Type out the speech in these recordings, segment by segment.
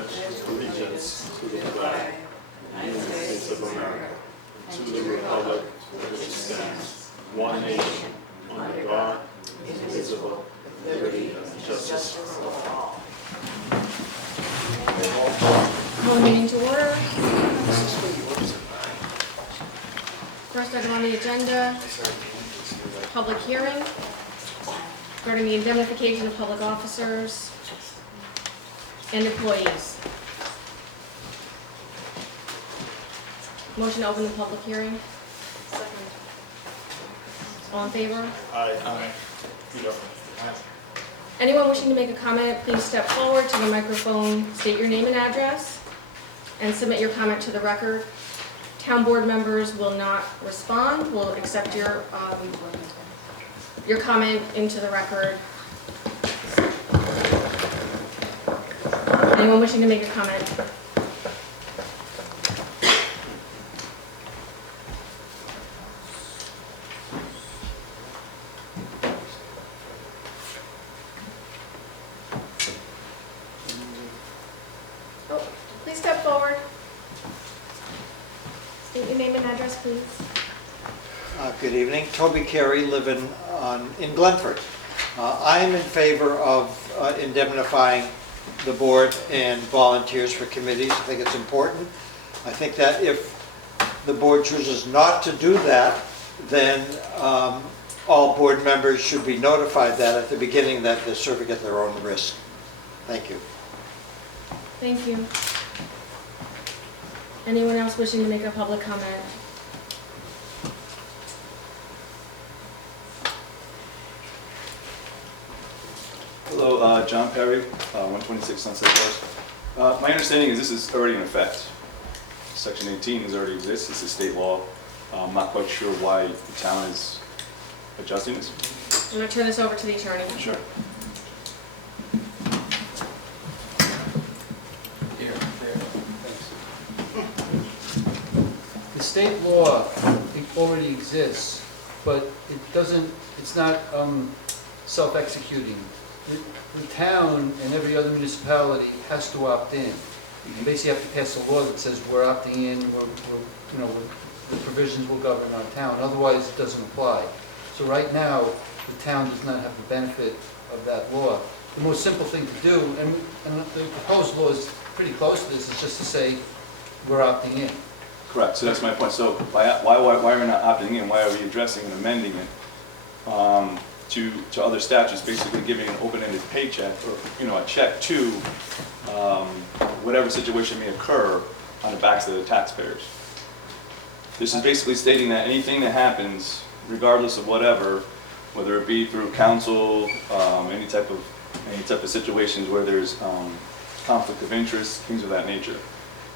pledge allegiance to the flag of the United States of America, and to the republic which stands, one nation, under God, indivisible, with liberty and justice for all. Call the meeting to order. First item on the agenda, public hearing regarding the indemnification of public officers and employees. Motion to open the public hearing. All in favor? Aye. Anyone wishing to make a comment, please step forward to the microphone, state your name and address, and submit your comment to the record. Town board members will not respond. We'll accept your comment into the record. Anyone wishing to make a comment? Oh, please step forward. State your name and address, please. Good evening. Toby Carey, living in Glenford. I am in favor of indemnifying the board and volunteers for committees. I think it's important. I think that if the board chooses not to do that, then all board members should be notified that at the beginning that they're serving at their own risk. Thank you. Thank you. Anyone else wishing to make a public comment? Hello, John Perry, 126 Sunset Close. My understanding is this is already in effect. Section 18 already exists. It's a state law. I'm not quite sure why the town is adjusting this. I'm going to turn this over to the attorney. Sure. The state law, it already exists, but it's not self-executing. The town and every other municipality has to opt in. You basically have to pass a law that says we're opting in, the provisions will govern our town, otherwise it doesn't apply. So right now, the town does not have the benefit of that law. The most simple thing to do, and the proposed law is pretty close to this, is just to say we're opting in. Correct. So that's my point. So why are we not opting in? Why are we addressing and amending it to other statutes, basically giving an open-ended paycheck or a check to whatever situation may occur on the backs of the taxpayers? This is basically stating that anything that happens, regardless of whatever, whether it be through council, any type of situations where there's conflict of interest, things of that nature.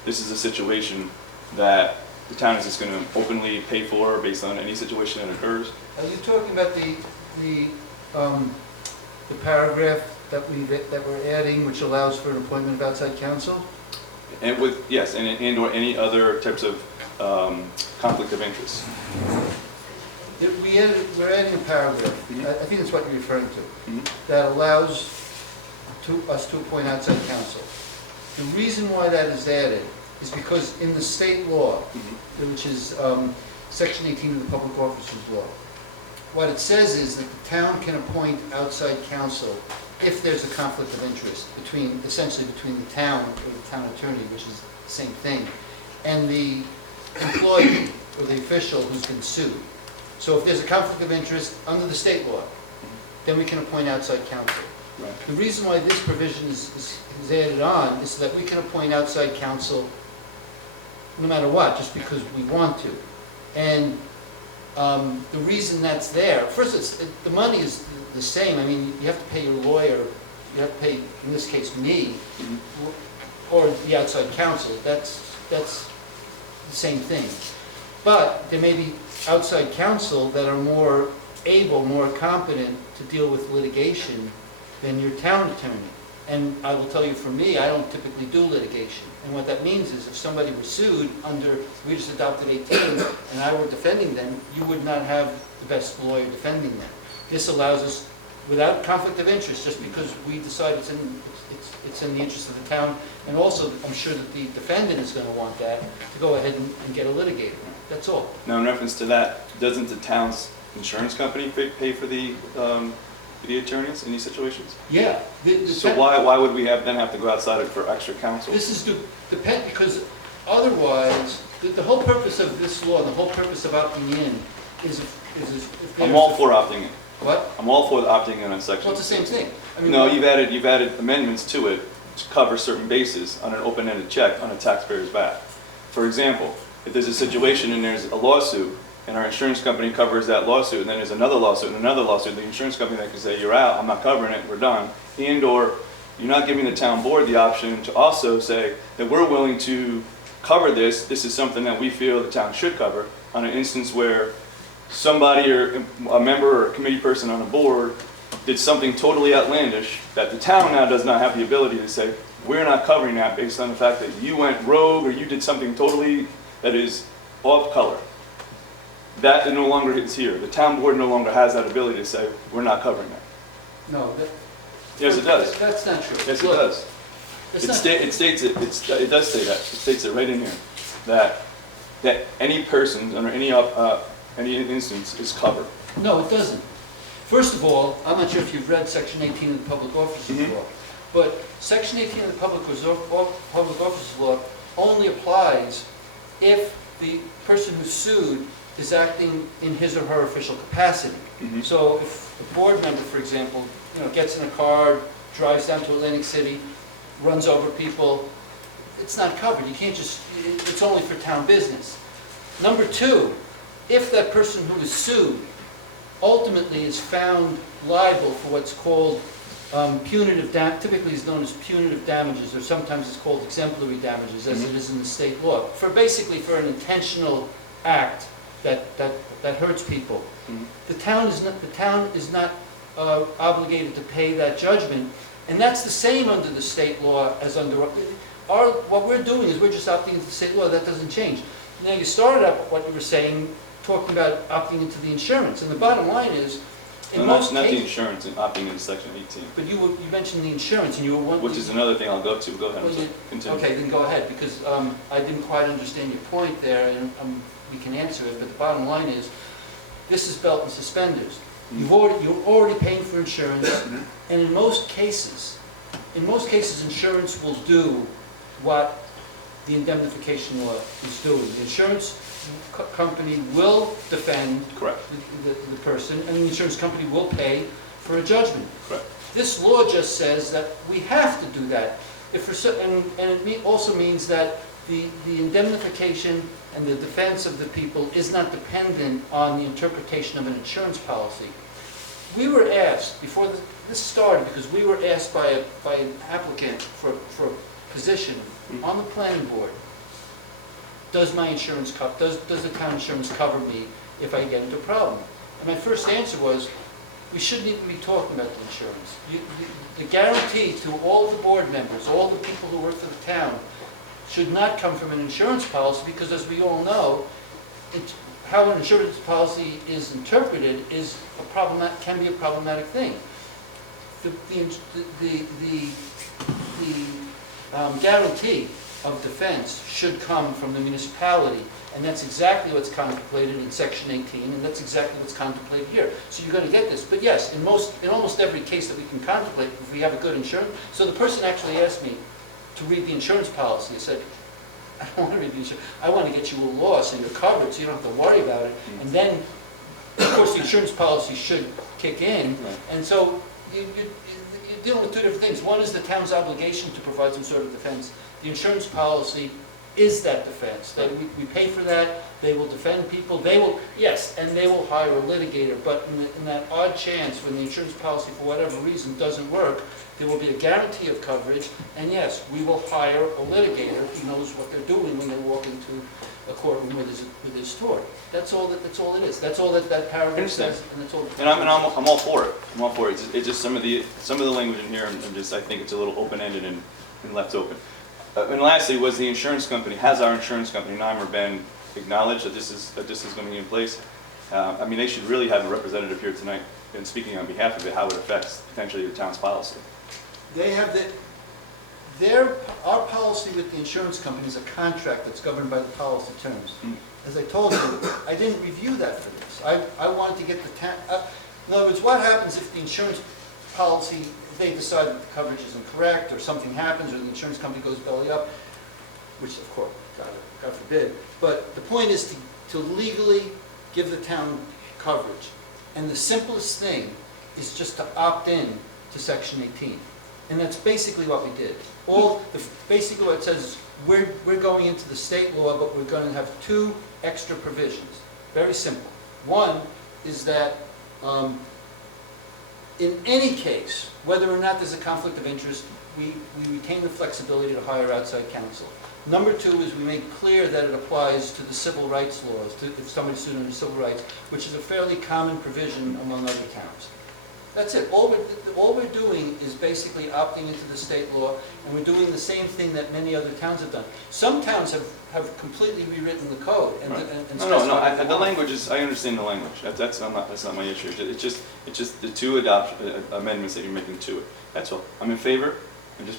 This is a situation that the town is just going to openly pay for based on any situation that occurs. Are you talking about the paragraph that we're adding, which allows for an appointment of outside counsel? And or any other types of conflict of interest. We're adding a paragraph. Mm-hmm. I think that's what you're referring to. Mm-hmm. That allows us to appoint outside counsel. The reason why that is added is because in the state law, which is Section 18 of the Public Officers Law, what it says is that the town can appoint outside counsel if there's a conflict of interest essentially between the town or the town attorney, which is the same thing, and the employee or the official who's been sued. So if there's a conflict of interest under the state law, then we can appoint outside counsel. Right. The reason why this provision is added on is so that we can appoint outside counsel no matter what, just because we want to. And the reason that's there, first, the money is the same. I mean, you have to pay your lawyer, you have to pay, in this case, me, or the outside counsel. That's the same thing. But there may be outside counsel that are more able, more competent to deal with litigation than your town attorney. And I will tell you, for me, I don't typically do litigation. And what that means is if somebody were sued under, we just adopted 18, and I were defending them, you would not have the best lawyer defending them. This allows us, without conflict of interest, just because we decide it's in the interest of the town, and also, I'm sure that the defendant is gonna want that, to go ahead and get a litigator, that's all. Now, in reference to that, doesn't the town's insurance company pay for the attorneys in these situations? Yeah. So why would we then have to go outside for extra counsel? This is depend, because otherwise, the whole purpose of this law, the whole purpose of opting in is if there's... I'm all for opting in. What? I'm all for the opting in on section. Well, it's the same thing. I mean, No, you've added amendments to it to cover certain bases on an open-ended check on a taxpayer's back. For example, if there's a situation and there's a lawsuit, and our insurance company covers that lawsuit, and then there's another lawsuit and another lawsuit, the insurance company that can say, you're out, I'm not covering it, we're done. And/or you're not giving the town board the option to also say that we're willing to cover this is something that we feel the town should cover, on an instance where somebody or a member or a committee person on a board did something totally outlandish that the town now does not have the ability to say, we're not covering that based on the fact that you went rogue or you did something totally that is off color. That no longer is here. The town board no longer has that ability to say, we're not covering that. No, Yes, it does. That's not true. Yes, it Look, does. it's It not- states it does say that. It states it right in here, that any person under any instance is covered. No, it doesn't. First of all, I'm not sure if you've read Section 18 of the Public Officers Mhm. Law, but Section 18 of the Public Officers Law only applies if the person who's sued is acting in his or her official capacity. Mhm. So if a board member, for example, gets in a car, drives down to Atlantic City, runs over people, it's not covered. You can't just, it's only for town business. Number two, if that person who is sued ultimately is found liable for what's called punitive typically is known as punitive damages, or sometimes it's called exemplary damages, as it is in the state law, basically for an intentional act that hurts people. Mhm. The town is not obligated to pay that judgment, and that's the same under the state law as under what we're doing is we're just opting into the state law. That doesn't change. Now, you started up what you were saying, talking about opting into the insurance, and the bottom line is, in No, most not the cases, insurance and opting into section 18, but you mentioned the insurance, and you were which is another thing I'll go to. Go ahead. Well, you- Continue. Okay, then go ahead, because I didn't quite understand your point there, and we can answer it, but the bottom line is, this is belt and suspenders. You're already paying for insurance, and in most cases, insurance will do what the indemnification law is doing. The insurance company will defend Correct. the person, and the insurance company will pay for a judgment. Correct. This law just says that we have to do that. And it also means that the indemnification and the defense of the people is not dependent on the interpretation of an insurance policy. We were asked, before this started, because we were asked by an applicant for a position on the planning board, does the town insurance cover me if I get into a problem? And my first answer was, we shouldn't even be talking about the insurance. The guarantee to all the board members, all the people who work for the town, should not come from an insurance policy, because as we all know, how an insurance policy is interpreted can be a problematic thing. The guarantee of defense should come from the municipality, and that's exactly what's contemplated in Section 18, and that's exactly what's contemplated here. So you're going to get this. But yes, in almost every case that we can contemplate, if we have a good insurance, so the person actually asked me to read the insurance policy. I said, I don't want to read the insurance. I want to get you a law so you're covered, so you don't have to worry about it. And then, of course, the insurance policy should kick in. Right. And so you're dealing with two different things. One is the town's obligation to provide some sort of defense. The insurance policy is that defense. That we pay for that, they will defend people, yes, and they will hire a litigator, but in that odd chance when the insurance policy, for whatever reason, doesn't work, there will be a guarantee of coverage, and yes, we will hire a litigator who knows what they're doing when they walk into a courtroom with his tort. That's all it is. That's all that paragraph says, and that's all. And I'm all for it. I'm all for it. It's just some of the language in here, and I think it's a little open-ended and left open. And lastly, has our insurance company, NYMER, been acknowledged that this is going to be in place? I mean, they should really have a representative here tonight and speaking on behalf of it, how it affects potentially the town's policy. They have our policy with the insurance company is a contract that's governed by the policy terms. As I told you, I didn't review that for this. I wanted to get the town, in other words, what happens if the insurance policy, if they decide that the coverage is incorrect, or something happens, or the insurance company goes belly up, which of course, God forbid. But the point is to legally give the town coverage. And the simplest thing is just to opt in to Section 18. And that's basically what we did. Basically what it says is, we're going into the state law, but we're going to have two extra provisions. Very simple. One is that in any case, whether or not there's a conflict of interest, we retain the flexibility to hire outside counsel. Number two is we make clear that it applies to the civil rights laws, if somebody's sued under civil rights, which is a fairly common provision among other towns. That's it. All we're doing is basically opting into the state law, and we're doing the same thing that many other towns have done. Some towns have completely rewritten the code. And, Right. and No, the language is, I understand the language. That's not my issue. It's just the two amendments that you're making to it. That's all. I'm in favor.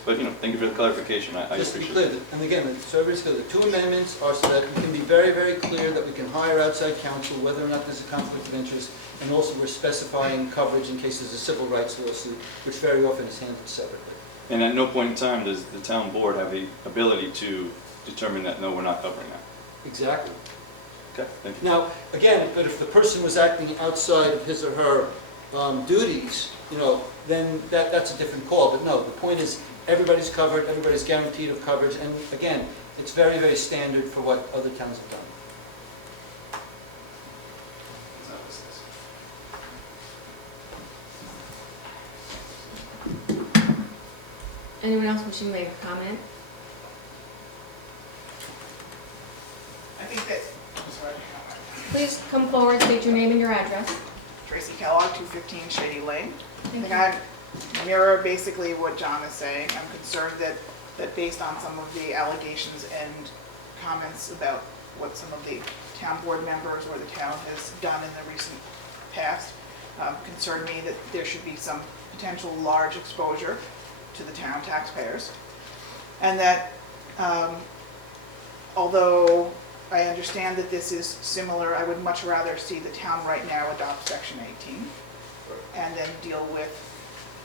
But thank you for the clarification. I just to be appreciate clear, it. and again, so everybody's clear, the two amendments are so that we can be very, very clear that we can hire outside counsel whether or not there's a conflict of interest, and also we're specifying coverage in case there's a civil rights lawsuit, which very often is handled separately. And at no point in time does the town board have the ability to determine that, no, we're not covering that. Exactly. Okay, thank you. Now, again, but if the person was acting outside of his or her duties, then that's a different call. But no, the point is everybody's covered, everybody's guaranteed of coverage, and again, it's very, very standard for what other towns have done. Anyone else wishing to make a comment? I think that, I'm sorry, Please come forward, state your name and your address. Tracy Kellogg, 215 Shady Lane. I Thank think you. I mirror basically what John is saying. I'm concerned that based on some of the allegations and comments about what some of the town board members or the town has done in the recent past, concerned me that there should be some potential large exposure to the town taxpayers. And that although I understand that this is similar, I would much rather see the town right now adopt Section 18 and then deal with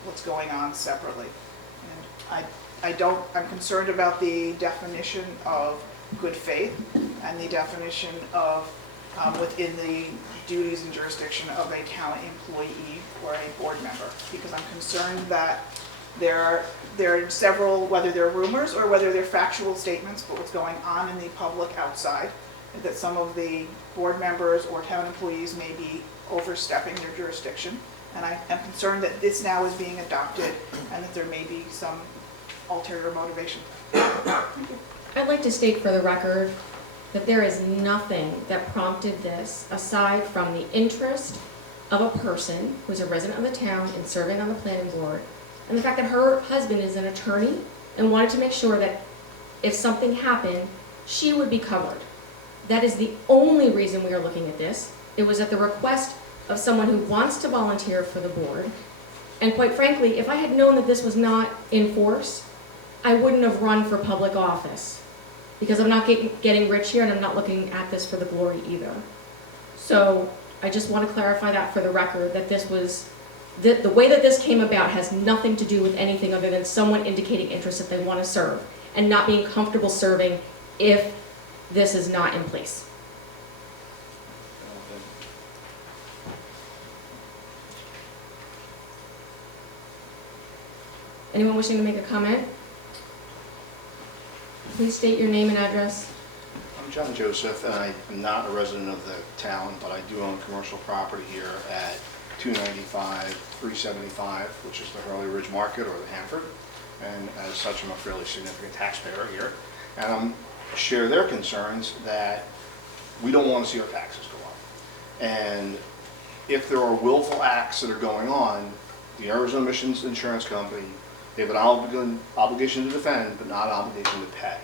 what's going on separately. And I'm concerned about the definition of good faith and the definition of within the duties and jurisdiction of a town employee or a board member, because I'm concerned that there are several, whether they're rumors or whether they're factual statements, but what's going on in the public outside, that some of the board members or town employees may be overstepping their jurisdiction. And I am concerned that this now is being adopted and that there may be some ulterior motivation. I'd like to state for the record that there is nothing that prompted this aside from the interest of a person who's a resident of the town and serving on the planning board, and the fact that her husband is an attorney and wanted to make sure that if something happened, she would be covered. That is the only reason we are looking at this. It was at the request of someone who wants to volunteer for the board. And quite frankly, if I had known that this was not in force, I wouldn't have run for public office, because I'm not getting rich here and I'm not looking at this for the glory either. So I just want to clarify that for the record, that this was, the way that this came about has nothing to do with anything other than someone indicating interest that they want to serve and not being comfortable serving if this is not in place. Anyone wishing to make a comment? Please state your name and address. I'm John Joseph, and I am not a resident of the town, but I do own commercial property here at 295, 375, which is the Hurley Ridge Market or the Hanford. And as such, I'm a fairly significant taxpayer here. And I share their concerns that we don't want to see our taxes go up. And if there are willful acts that are going on, the Arizona Emissions Insurance Company, they have an obligation to defend, but not an obligation to pay.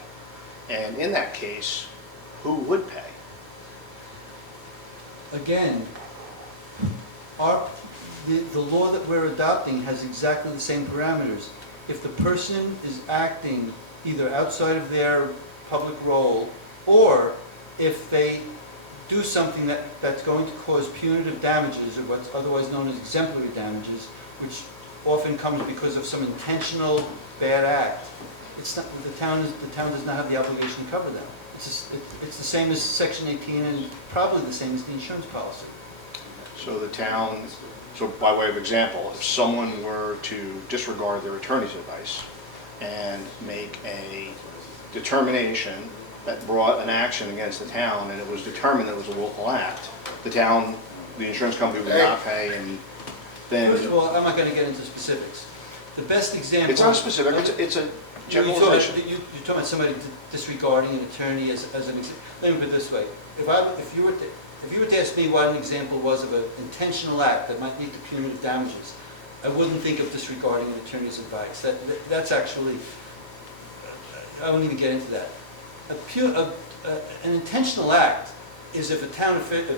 And in that case, who would pay? Again, the law that we're adopting has exactly the same parameters. if the person is acting either outside of their public role, or if they do something that's going to cause punitive damages, or what's otherwise known as exemplary damages, which often comes because of some intentional bad act, it's not, the town does not have the obligation to cover them. It's the same as Section 18 and probably the same as the insurance policy. So the town, so by way of example, if someone were to disregard their attorney's advice and make a determination that brought an action against the town, and it was determined that it was a willful act, the town, the insurance company would not pay, and then... First of all, I'm not going to get into specifics. The best example... It's not specific, it's a generalization. You're talking about somebody disregarding an attorney as an example. Let me put it this way. If you were to ask me what an example was of an intentional act that might lead to punitive damages, I wouldn't think of disregarding an attorney's advice. That's actually... I won't even get into that. An intentional act is if a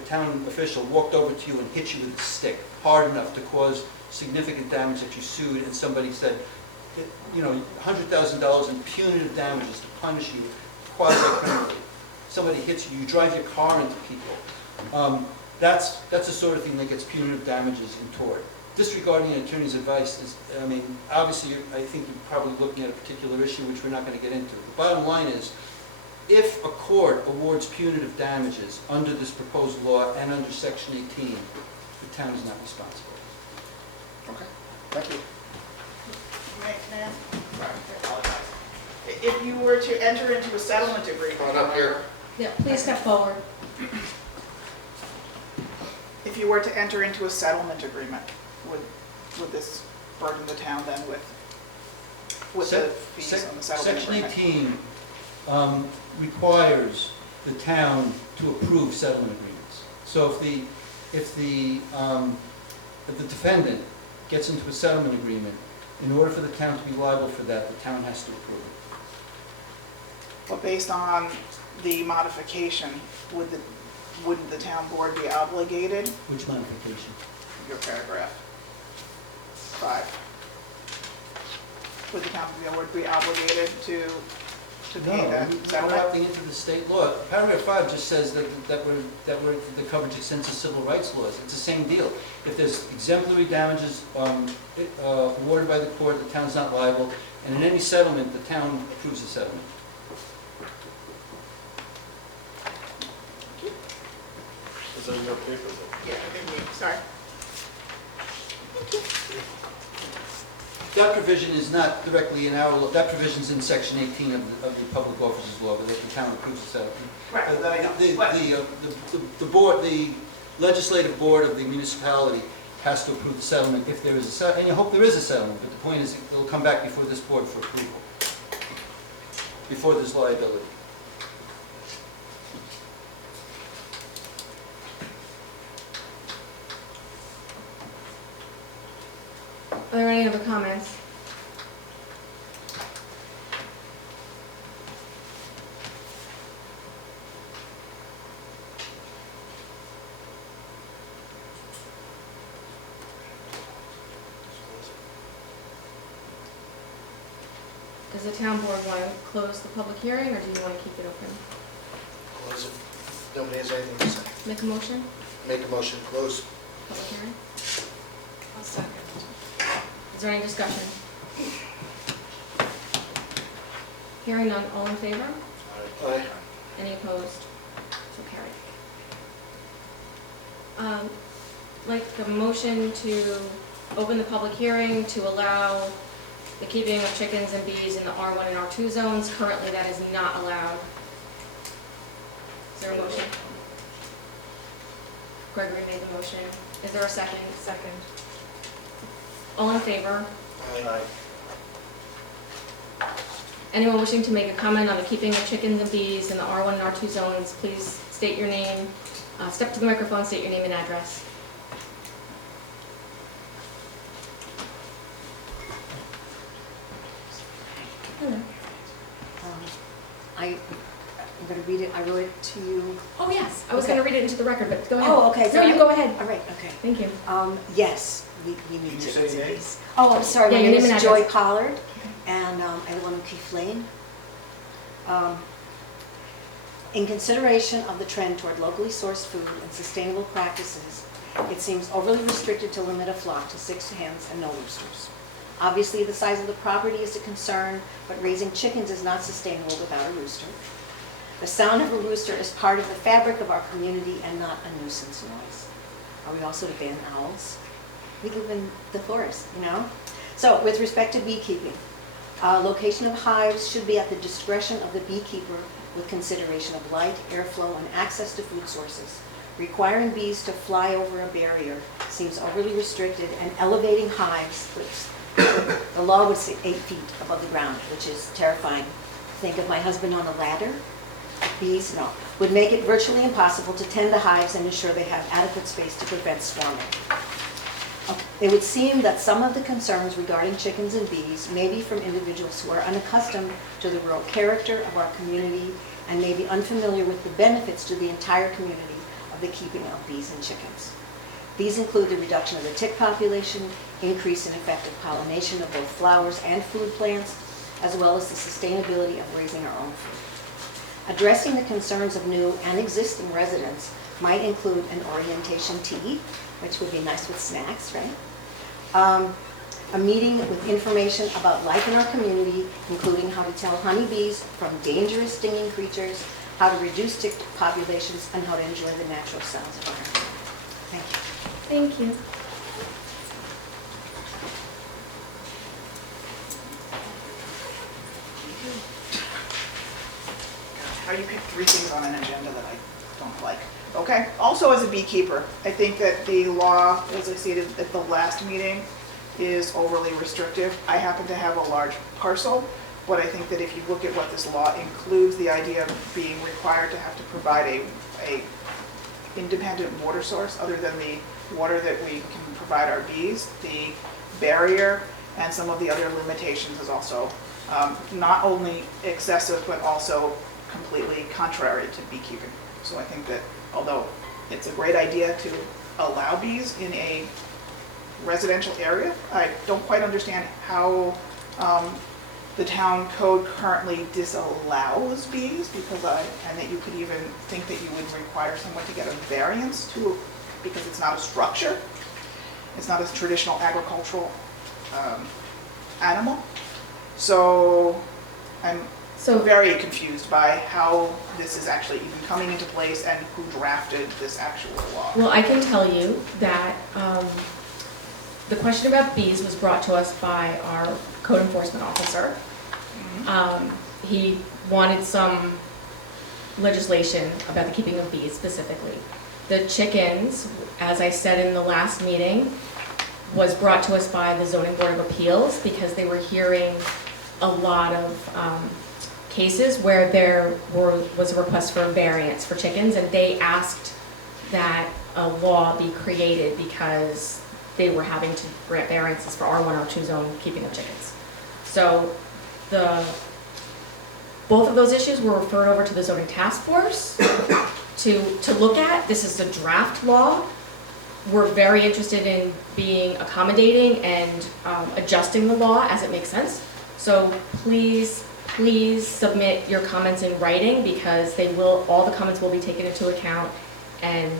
town official walked over to you and hit you with a stick hard enough to cause significant damage that you sued, and somebody said, you know, $100,000 in punitive damages to punish you quasi-criminally. Somebody hits you, you drive your car into people. That's the sort of thing that gets punitive damages in tort. Disregarding an attorney's advice is, I mean, obviously, I think you're probably looking at a particular issue which we're not going to get into. The bottom line is, if a court awards punitive damages under this proposed law and under Section 18, the town is not responsible. Okay, thank you. May I ask? Sorry, I apologize. If you were to enter into a settlement agreement... Come on up here. Yeah, please step forward. If you were to enter into a settlement agreement, would this burden the town then with the fees on the settlement agreement? Section 18 requires the town to approve settlement agreements. So if the defendant gets into a settlement agreement, in order for the town to be liable for that, the town has to approve it. Well, based on the modification, wouldn't the town board be obligated? Which modification? Your paragraph 5. Would the town board be obligated to pay that We're settlement? opting into the state law. Paragraph 5 just says that the coverage extends to civil rights laws. It's the same deal. If there's exemplary damages awarded by the court, the town's not liable, and in any settlement, the town approves the settlement. Is that in your paper? Yeah, sorry. That provision is not directly in our law. That provision's in Section 18 of the Public Officers Law, but the town approves the settlement. Right, that I know. The board, the legislative board of the municipality has to approve the settlement if there is a settlement, and you hope there is a settlement, but the point is it'll come back before this board for approval, before there's liability. Are there any other comments? Does the town board want to close the public hearing, or do you want to keep it open? Close it. Nobody has anything to say. Make a motion, Make a motion, close. public hearing? I'll second. Is there any discussion? Hearing none, all in favor? Aye. Any opposed? So carried. Like a motion to open the public hearing to allow the keeping of chickens and bees in the R1 and R2 zones. Currently, that is not allowed. Is there a motion? Gregory made the motion. Is there a second? Second. All in favor? Aye. Anyone wishing to make a comment on the keeping of chickens and bees in the R1 and R2 zones, please state your name. Step to the microphone, state your name and address. Hello. I'm going to read it, I wrote it to you. Oh, yes, I was Okay. going to read it into the record, but go ahead. Oh, okay. No, you go ahead. All right, okay. Thank you. Yes, we need Can you to. say your name? Oh, I'm sorry, Yeah, my your name name and is Joy address. Pollard. and I live on Keith Lane. In consideration of the trend toward locally sourced food and sustainable practices, it seems overly restricted to limit a flock to 6 hens and no roosters. Obviously, the size of the property is a concern, but raising chickens is not sustainable without a rooster. The sound of a rooster is part of the fabric of our community and not a nuisance noise. Are we also to ban owls? We live in the forest, you know? So with respect to beekeeping, location of hives should be at the discretion of the beekeeper with consideration of light, airflow, and access to food sources. Requiring bees to fly over a barrier seems overly restricted, and elevating hives, the law would say 8 feet above the ground, which is terrifying. Think of my husband on a ladder. Bees, no, would make it virtually impossible to tend the hives and ensure they have adequate space to prevent swarming. It would seem that some of the concerns regarding chickens and bees may be from individuals who are unaccustomed to the rural character of our community and may be unfamiliar with the benefits to the entire community of the keeping of bees and chickens. These include the reduction of the tick population, increase in effective pollination of both flowers and food plants, as well as the sustainability of raising our own food. Addressing the concerns of new and existing residents might include an orientation tea, which would be nice with snacks, right? A meeting with information about life in our community, including how to tell honeybees from dangerous stinging creatures, how to reduce tick populations, and how to enjoy the natural sounds of our environment. Thank you. Thank you. How you pick 3 things on an agenda that I don't like. Okay, also as a beekeeper, I think that the law, as I stated at the last meeting, is overly restrictive. I happen to have a large parcel, but I think that if you look at what this law includes, the idea of being required to have to provide a independent water source other than the water that we can provide our bees, the barrier, and some of the other limitations is also not only excessive, but also completely contrary to beekeeping. So I think that although it's a great idea to allow bees in a residential area, I don't quite understand how the town code currently disallows bees, because and that you could even think that you would require someone to get a variance to, because it's not a structure. It's not a traditional agricultural animal. So I'm very confused by how this is actually even coming into place and who drafted this actual law. Well, I can tell you that the question about bees was brought to us by our code enforcement officer. He wanted some legislation about the keeping of bees specifically. The chickens, as I said in the last meeting, was brought to us by the Zoning Board of Appeals because they were hearing a lot of cases where there was a request for a variance for chickens, and they asked that a law be created because they were having to grant variances for R1, R2 zone keeping of chickens. So both of those issues were referred over to the zoning task force to look at. This is a draft law. We're very interested in being accommodating and adjusting the law as it makes sense. So please submit your comments in writing, because all the comments will be taken into account, and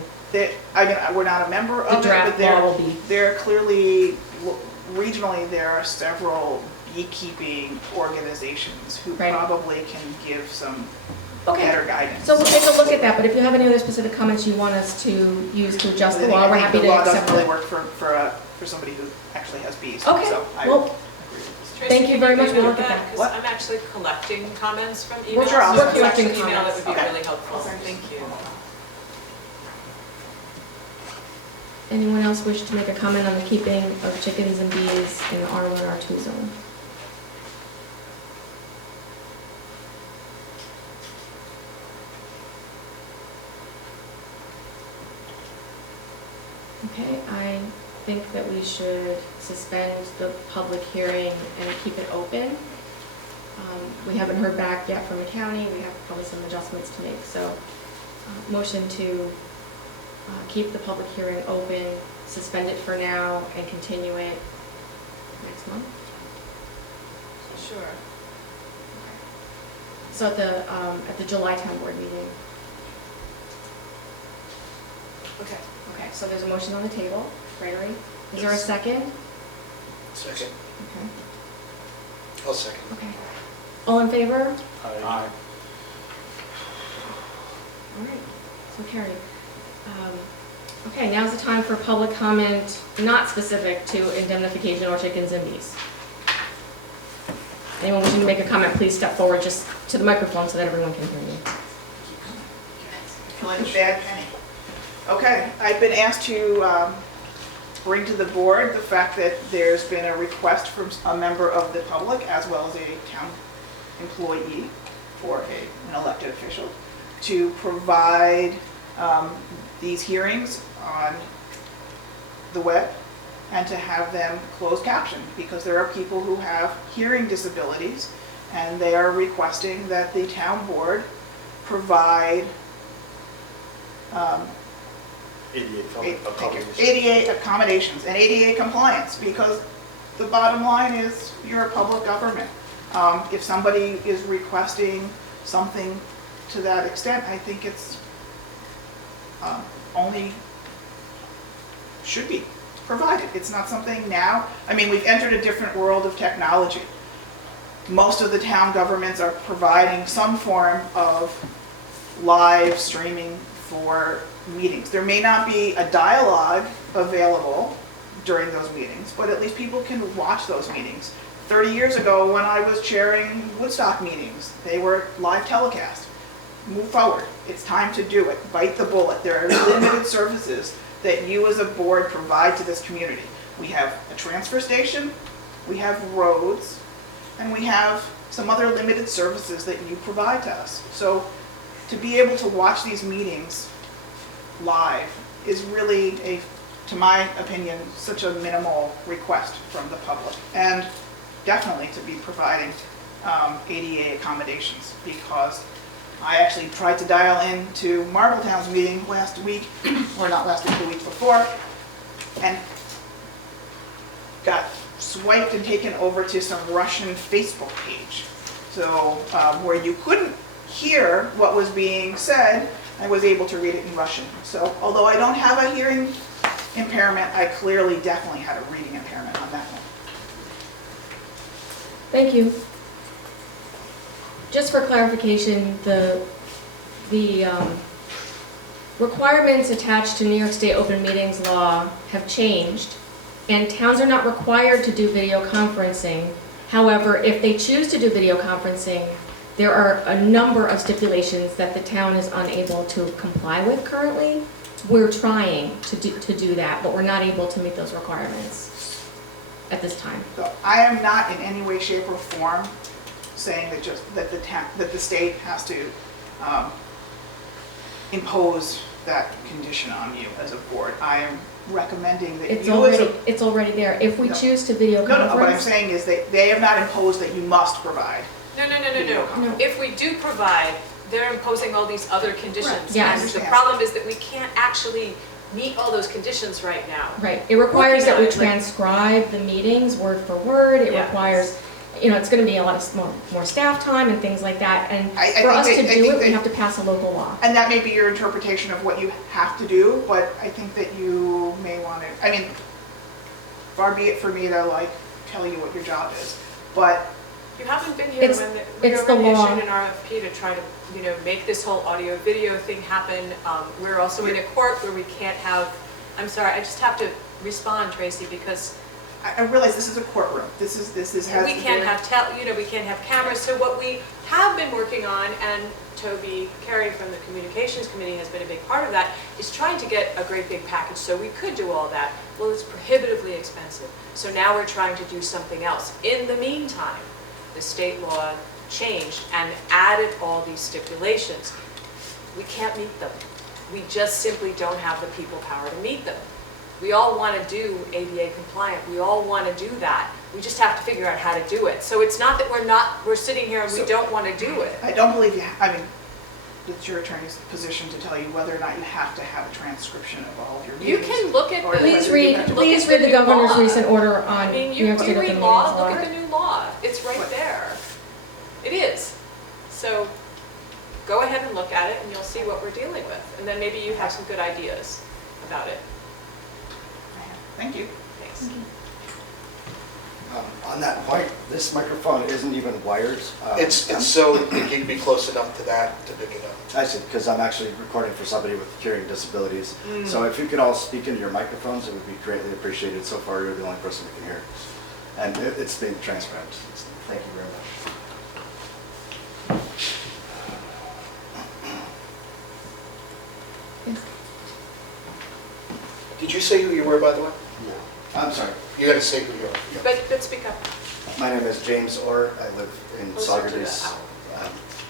I mean, we're not a member of the draft law will be. There clearly, regionally, there are several beekeeping organizations who probably can give some better guidance. So we'll take a look at that, but if you have any other specific comments you want us to use to adjust the law, we're happy to accept the law doesn't really it. work for somebody who actually has bees. Okay, So well, thank you very much. We'll look at that. Because I'm actually collecting comments from emails. Well, sure, I'll So if you collecting actually email, that would be comments. really helpful. Okay. Thank you. Anyone else wish to make a comment on the keeping of chickens and bees in the R1, R2 zone? Okay, I think that we should suspend the public hearing and keep it open. We haven't heard back yet from the county. We have probably some adjustments to make. So motion to keep the public hearing open, suspend it for now, and continue it next month. Sure. So at the July town board meeting. Okay. Okay, so there's a motion on the table, Gregory. Is there a second? Second. Okay. I'll second. Okay. All in favor? Aye. All right, so carried. Okay, now's the time for public comment, not specific to indemnification or chickens and bees. Anyone wishing to make a comment, please step forward just to the microphone so that everyone can hear you. I feel like a bad penny. Okay, I've been asked to bring to the board the fact that there's been a request from a member of the public as well as a town employee or an elected official to provide these hearings on the web and to have them closed captioned, because there are people who have hearing disabilities and they are requesting that the town board provide ADA accommodations and ADA compliance, because the bottom line is you're a public government. If somebody is requesting something to that extent, I think it's only should be provided. It's not something now, I mean, we've entered a different world of technology. Most of the town governments are providing some form of live streaming for meetings. There may not be a dialogue available during those meetings, but at least people can watch those meetings. 30 years ago, when I was chairing Woodstock meetings, they were live telecast. Move forward. It's time to do it. Bite the bullet. There are limited services that you as a board provide to this community. We have a transfer station, we have roads, and we have some other limited services that you provide to us. So to be able to watch these meetings live is really, to my opinion, such a minimal request from the public. And definitely to be providing ADA accommodations, because I actually tried to dial into Marbletown's meeting last week, or not last week, the week before, and got swiped and taken over to some Russian Facebook page. So where you couldn't hear what was being said, I was able to read it in Russian. So although I don't have a hearing impairment, I clearly definitely had a reading impairment on that one. Thank you. Just for clarification, the requirements attached to New York State open meetings law have changed, and towns are not required to do video conferencing. However, if they choose to do video conferencing, there are a number of stipulations that the town is unable to comply with currently. We're trying to do that, but we're not able to meet those requirements at this time. So I am not in any way, shape, or form saying that that the state has to impose that condition on you as a board. I am recommending that It's already there. If we No. choose to video No, conference. what I'm saying is they have not imposed that you must provide. No. No. If we do provide, they're imposing all these other conditions. Right. Yes. And the problem is that we can't actually meet all those conditions right now. Right, it requires that we Working on it, like- transcribe the meetings word for word. It Yeah. requires, it's gonna be a lot of more staff time and things like that. And I for us to think do it, we they- have to pass a local law. And that may be your interpretation of what you have to do, but I think that you may want to, I mean, far be it for me to tell you what your job is, but You haven't been here It's- when we it's the already law. issued an RFP to try to, make this whole audio video thing happen. We're also in a court where we can't have, I'm sorry, I just have to respond, Tracy, because I realize this is a courtroom. This has we can't have we can't have cameras. So what we have been working on, and Toby Carey from the Communications Committee has been a big part of that, is trying to get a great big package so we could do all that. Well, it's prohibitively expensive. So now we're trying to do something else. In the meantime, the state law changed and added all these stipulations. We can't meet them. We just simply don't have the people power to meet them. We all want to do ADA compliant. We all want to do that. We just have to figure out how to do it. So it's not that we're sitting here and we don't want to do it. I don't believe it's your attorney's position to tell you whether or not you have to have a transcription of all of your You meetings. can look at Or the. whether Please you read, have to- look at please the read the new governor's law. recent order I on mean, New you York State open read meetings law, law. look at the new law. It's right there. It is. So go ahead and look at it and you'll see what we're dealing with. And then maybe you have some good ideas about it. Thank you. Thanks. On that point, this microphone isn't even wired. It's so you can be close enough to that to pick it up. I see, because I'm actually recording for somebody with hearing disabilities. So if you could all speak into your microphones, it would be greatly appreciated. So far, you're the only person who can hear. And it's being transparent. Thank you very much. Did you say who you were, by the way? I'm sorry. You got to say who you are. But speak up. My name is James Orr. I live in Closer to the Saugerties.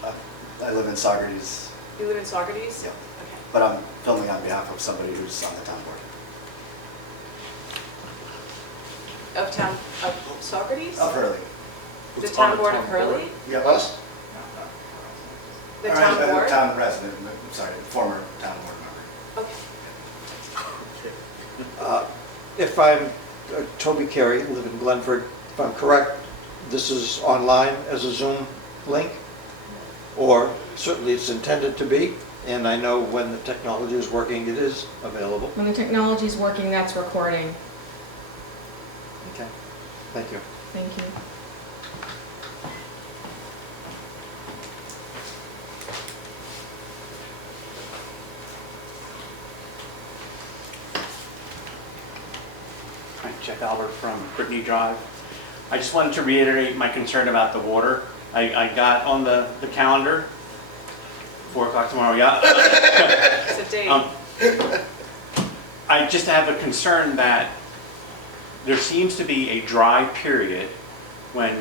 owl. I live in Saugerties, You live in Saugerties? Yep. Okay. but I'm filming on behalf of somebody who's on the town board. Of Saugerties? Of Hurley. The town board of Hurley? Yep. Us? The Or, town board? Town resident, I'm sorry, former town board member. Okay. If I'm Toby Carey, live in Glenford, if I'm correct, this is online as a Zoom link? Or certainly it's intended to be, and I know when the technology is working, it is available. When the technology is working, that's recording. Okay, thank you. Thank you. Hi, Jeff Albert from Brittany Drive. I just wanted to reiterate my concern about the water. I got on the calendar, 4 o'clock tomorrow, yeah. It's a date. I just have a concern that there seems to be a dry period when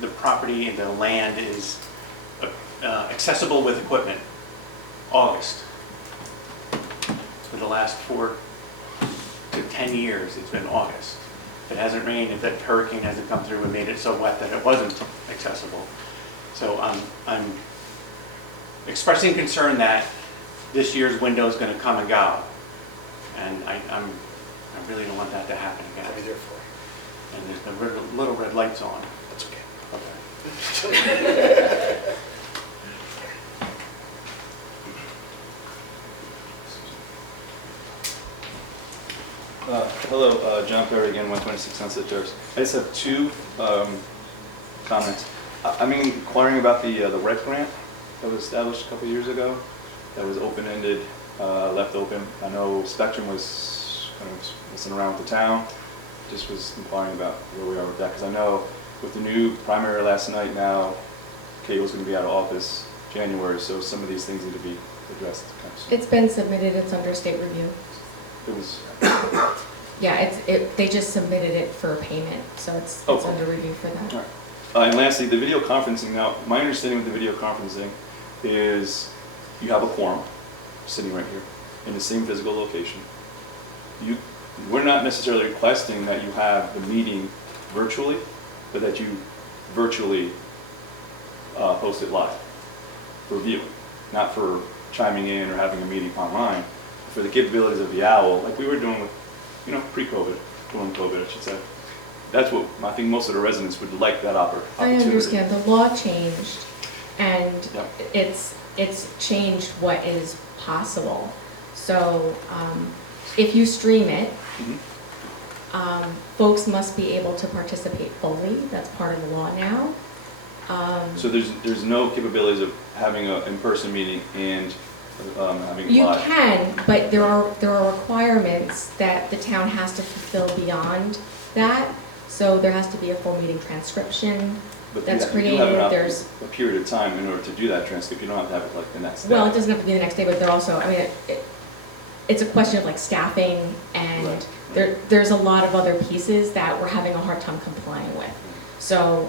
the property and the land is accessible with equipment. August. For the last 4 to 10 years, it's been August. If it hasn't rained, if that hurricane hasn't come through and made it so wet that it wasn't accessible. So I'm expressing concern that this year's window is going to come and go. And I really don't want that to happen again. I'll be there for you. And there's the little red lights on. That's okay. Okay. Hello, John Perry again, 126 Sunset Terrace. I just have two comments. I'm inquiring about the RED grant that was established a couple years ago, that was open-ended, left open. I know Spectrum was kind of messing around with the town. Just was inquiring about where we are with that, because I know with the new primary last night now, Cable's going to be out of office January, so some of these things need to be addressed kind of soon. It's been submitted, it's under state review. It was, Yeah, they just submitted it for payment, so it's Oh, cool. under review for that. all right. And lastly, the video conferencing. Now, my understanding with the video conferencing is you have a quorum sitting right here in the same physical location. We're not necessarily requesting that you have the meeting virtually, but that you virtually post it live for viewing, not for chiming in or having a meeting online. For the capabilities of the OWL, like we were doing with, pre-COVID, during COVID, I should say. That's what I think most of the residents would like, that opportunity. I understand, the law changed, and Yep. it's changed what is possible. So, if you stream it, Mhm. folks must be able to participate fully, that's part of the law now. So there's no capabilities of having an in-person meeting and having it You live? can, but there are requirements that the town has to fulfill beyond that. So there has to be a full meeting transcription But that's you do have created, there's, a period of time in order to do that transcript. You don't have to have it like the next day. well, it doesn't have to be the next day, but they're also, I mean, it's a question of like staffing, and Right. there's a lot of other pieces that we're having a hard time complying with. So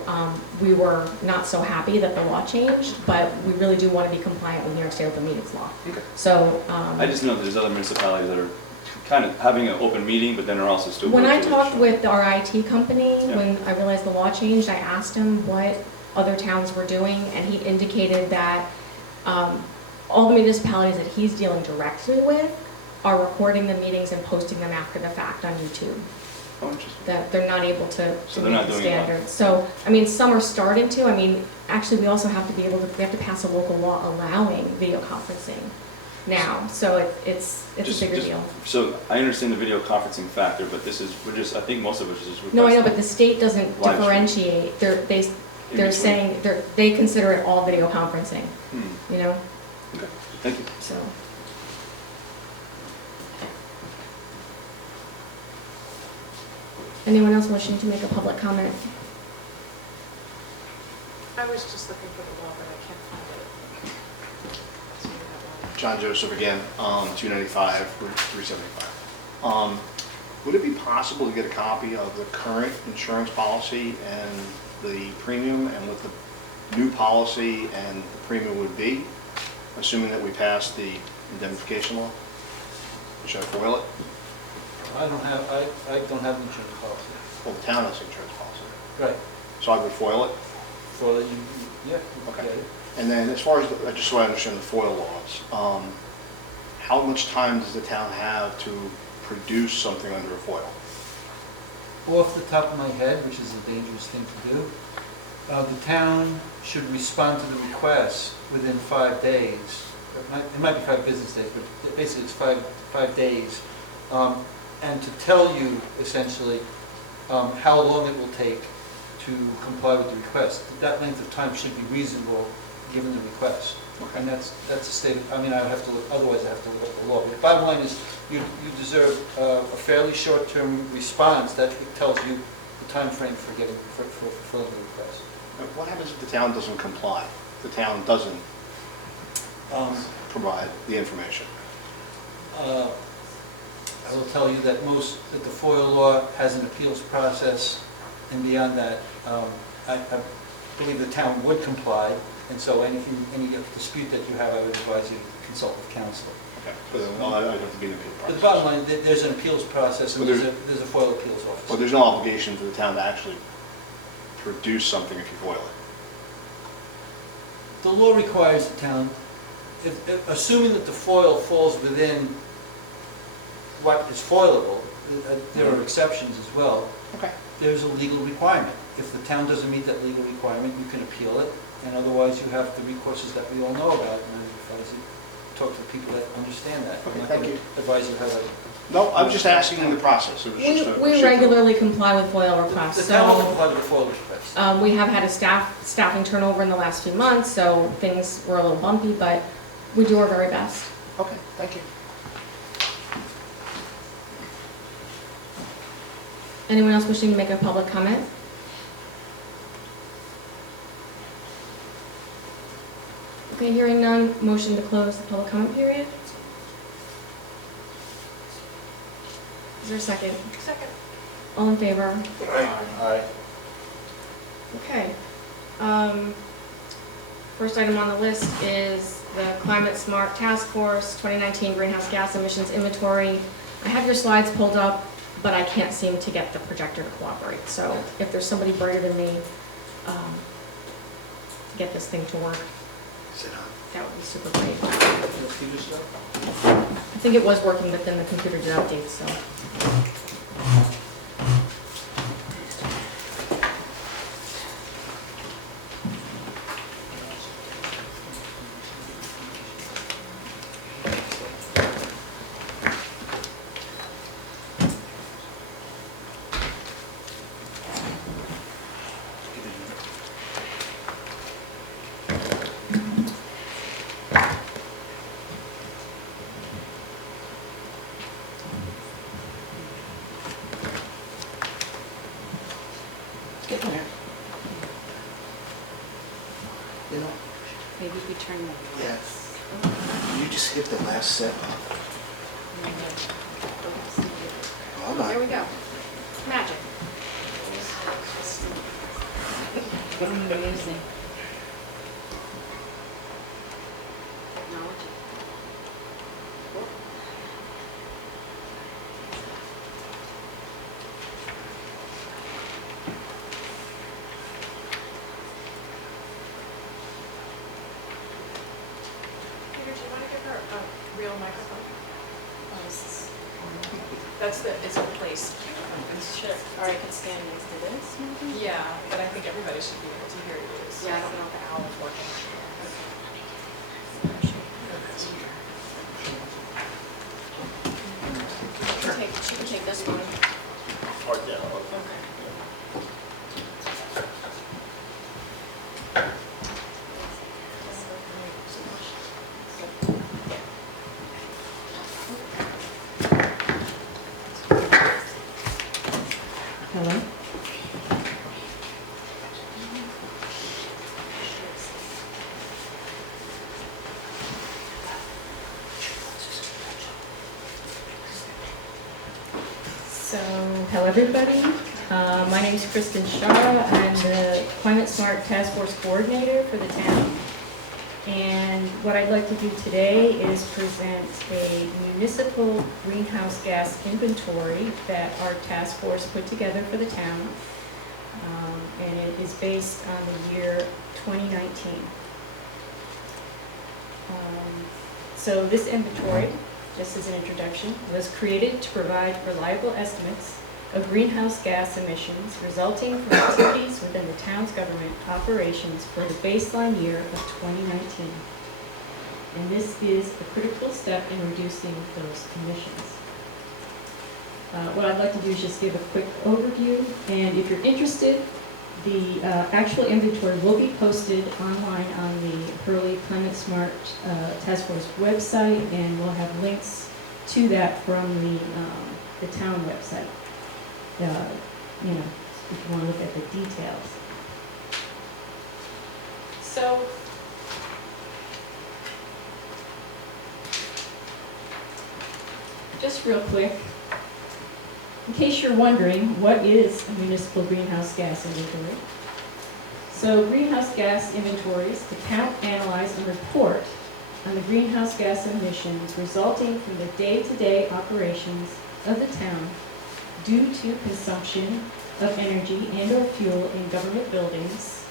we were not so happy that the law changed, but we really do want to be compliant with New York State Open Meetings Law. Okay. So. I just know there's other municipalities that are kind of having an open meeting, but then are also still. When I virtually talked showing. with our IT company, Yeah. when I realized the law changed, I asked him what other towns were doing, and he indicated that all the municipalities that he's dealing directly with are recording the meetings and posting them after the fact on YouTube. Oh, interesting. That they're not able to So meet they're not the doing it live. standards. So, I mean, some are starting to. I mean, actually, we also have to be able to, we have to pass a local law allowing video conferencing now, so it's a bigger deal. So I understand the video conferencing factor, but I think most of us is just. No, I know, but the state doesn't Live stream. differentiate, they're between. saying, they consider it all video conferencing, you know, Okay, thank you. so. Anyone else wishing to make a public comment? I was just looking for the law, but I can't find it. So you have one. John Joseph again, 295, Route 375. Would it be possible to get a copy of the current insurance policy and the premium, and what the new policy and the premium would be, assuming that we pass the indemnification law? Should I foil it? I don't have an insurance policy. Well, the town has an insurance policy. Right. So I would foil it? For you, yeah, you Okay. get it. And then as far as, just so I understand the FOIL laws, how much time does the town have to produce something under a FOIL? Off the top of my head, which is a dangerous thing to do, the town should respond to the request within 5 days. It might be 5 business days, but basically it's five days. And to tell you essentially how long it will take to comply with the request. That length of time should be reasonable given the request. Okay. And that's a statement, I mean, I would have to look, otherwise I have to look at the law. But the bottom line is, you deserve a fairly short-term response that tells you the time frame for fulfilling the request. What happens if the town doesn't comply? The town doesn't provide the information? I will tell you that that the FOIL law has an appeals process, and beyond that, I believe the town would comply, and so any dispute that you have, I would advise you to consult with counsel. Okay. So I'd have to be in the appeal But process. the bottom line, there's an appeals process, and Well, there's a FOIL appeals office. Well, there's no obligation for the town to actually produce something if you FOIL it. The law requires the town, assuming that the FOIL falls within what is FOILable, there are exceptions as well. Okay. There's a legal requirement. If the town doesn't meet that legal requirement, you can appeal it, and otherwise you have the recourses that we all know about, and I advise you talk to people that understand that. Okay, I'm not thank going you. to advise you how to. No, I was just asking in the process. It was just a We procedural. regularly comply with FOIL requests, The town will so, comply with the FOIL request. we have had a staffing turnover in the last few months, so things were a little bumpy, but we do our very best. Okay, thank you. Anyone else wishing to make a public comment? Okay, hearing none, motion to close the public comment period. Is there a second? Second. All in favor? Aye. Okay. First item on the list is the Climate Smart Task Force 2019 Greenhouse Gas Emissions Inventory. I have your slides pulled up, but I can't seem to get the projector to cooperate. So if there's somebody brighter than me, to get this thing to work, that would be super great. I think it was working, but then the computer did update, so. You know, Maybe if you turn the... yeah, you just hit the last set. Hold on. There we go. Magic. What are you using? Technology. Peter, do you want to give her a real microphone? It's a place. Sure. Or I could stand next to this, maybe? Yeah, but I think everybody should be able to hear you. So. Yeah, I don't know if the owl is working. She can take this one. Or, yeah, okay. Hello? So, hello everybody. My name is Kristen Shaw. I'm the Climate Smart Task Force Coordinator for the town. And what I'd like to do today is present a municipal greenhouse gas inventory that our task force put together for the town. And it is based on the year 2019. So this inventory, just as an introduction, was created to provide reliable estimates of greenhouse gas emissions resulting from activities within the town's government operations for the baseline year of 2019. And this is a critical step in reducing those emissions. What I'd like to do is just give a quick overview, and if you're interested, the actual inventory will be posted online on the Hurley Climate Smart Task Force website, and we'll have links to that from the town website. You know, if you want to look at the details. So, just real quick, in case you're wondering, what is a municipal greenhouse gas inventory? So greenhouse gas inventories to count, analyze, and report on the greenhouse gas emissions resulting from the day-to-day operations of the town due to consumption of energy and/or fuel in government buildings,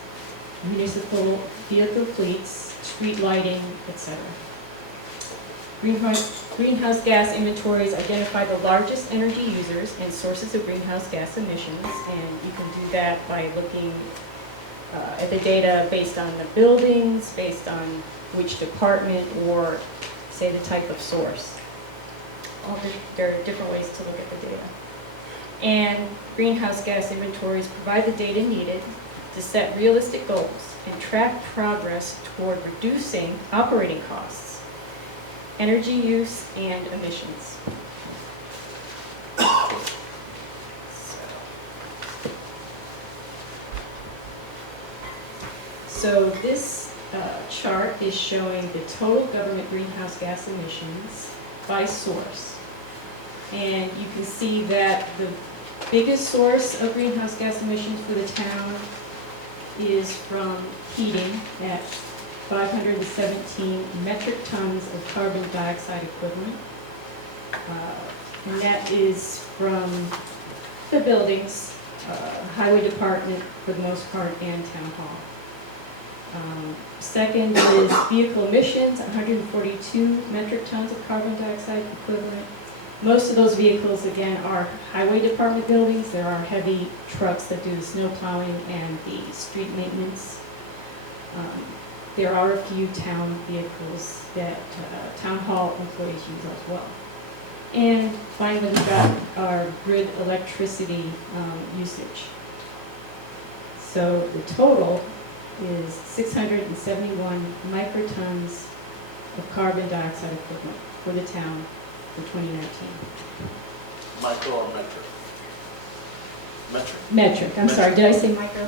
municipal vehicle fleets, street lighting, etc. Greenhouse gas inventories identify the largest energy users and sources of greenhouse gas emissions, and you can do that by looking at the data based on the buildings, based on which department, or say the type of source. There are different ways to look at the data. And greenhouse gas inventories provide the data needed to set realistic goals and track progress toward reducing operating costs, energy use, and emissions. So this chart is showing the total government greenhouse gas emissions by source. And you can see that the biggest source of greenhouse gas emissions for the town is from heating at 517 metric tons of carbon dioxide equivalent. And that is from the buildings, highway department for the most part, and town hall. Second is vehicle emissions, 142 metric tons of carbon dioxide equivalent. Most of those vehicles, again, are highway department buildings. There are heavy trucks that do the snow plowing and the street maintenance. There are a few town vehicles that town hall employees use as well. And finally, we've got our grid electricity usage. So the total is 671 microtons of carbon dioxide equivalent for the town for 2019. Micro or metric? Metric. Metric, I'm sorry, did I say micro?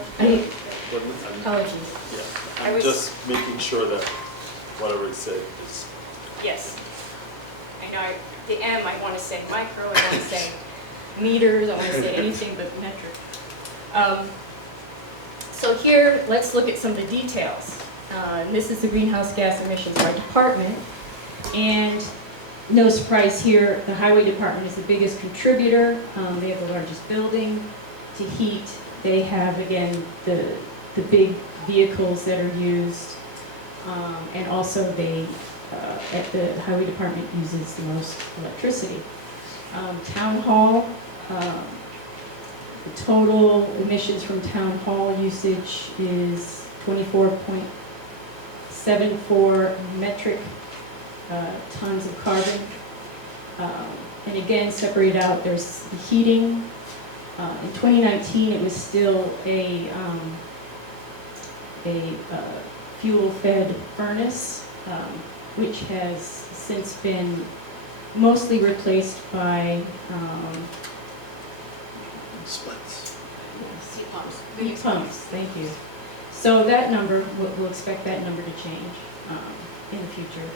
Apologies. Yeah, I I'm was- just making sure that whatever he said is, Yes. I know, the M, I want to say micro, I want to say meters, I want to say anything but metric. So here, let's look at some of the details. This is the greenhouse gas emissions by department. And no surprise here, the highway department is the biggest contributor. They have the largest building to heat. They have, again, the big vehicles that are used. And also they, at the highway department uses the most electricity. Town hall, the total emissions from town hall usage is 24.74 metric tons of carbon. And again, separated out, there's the heating. In 2019, it was still a fuel-fed furnace, which has since been mostly replaced by Splits. Heat pumps. heat pumps. Thank you. So that number, we'll expect that number to change in the future.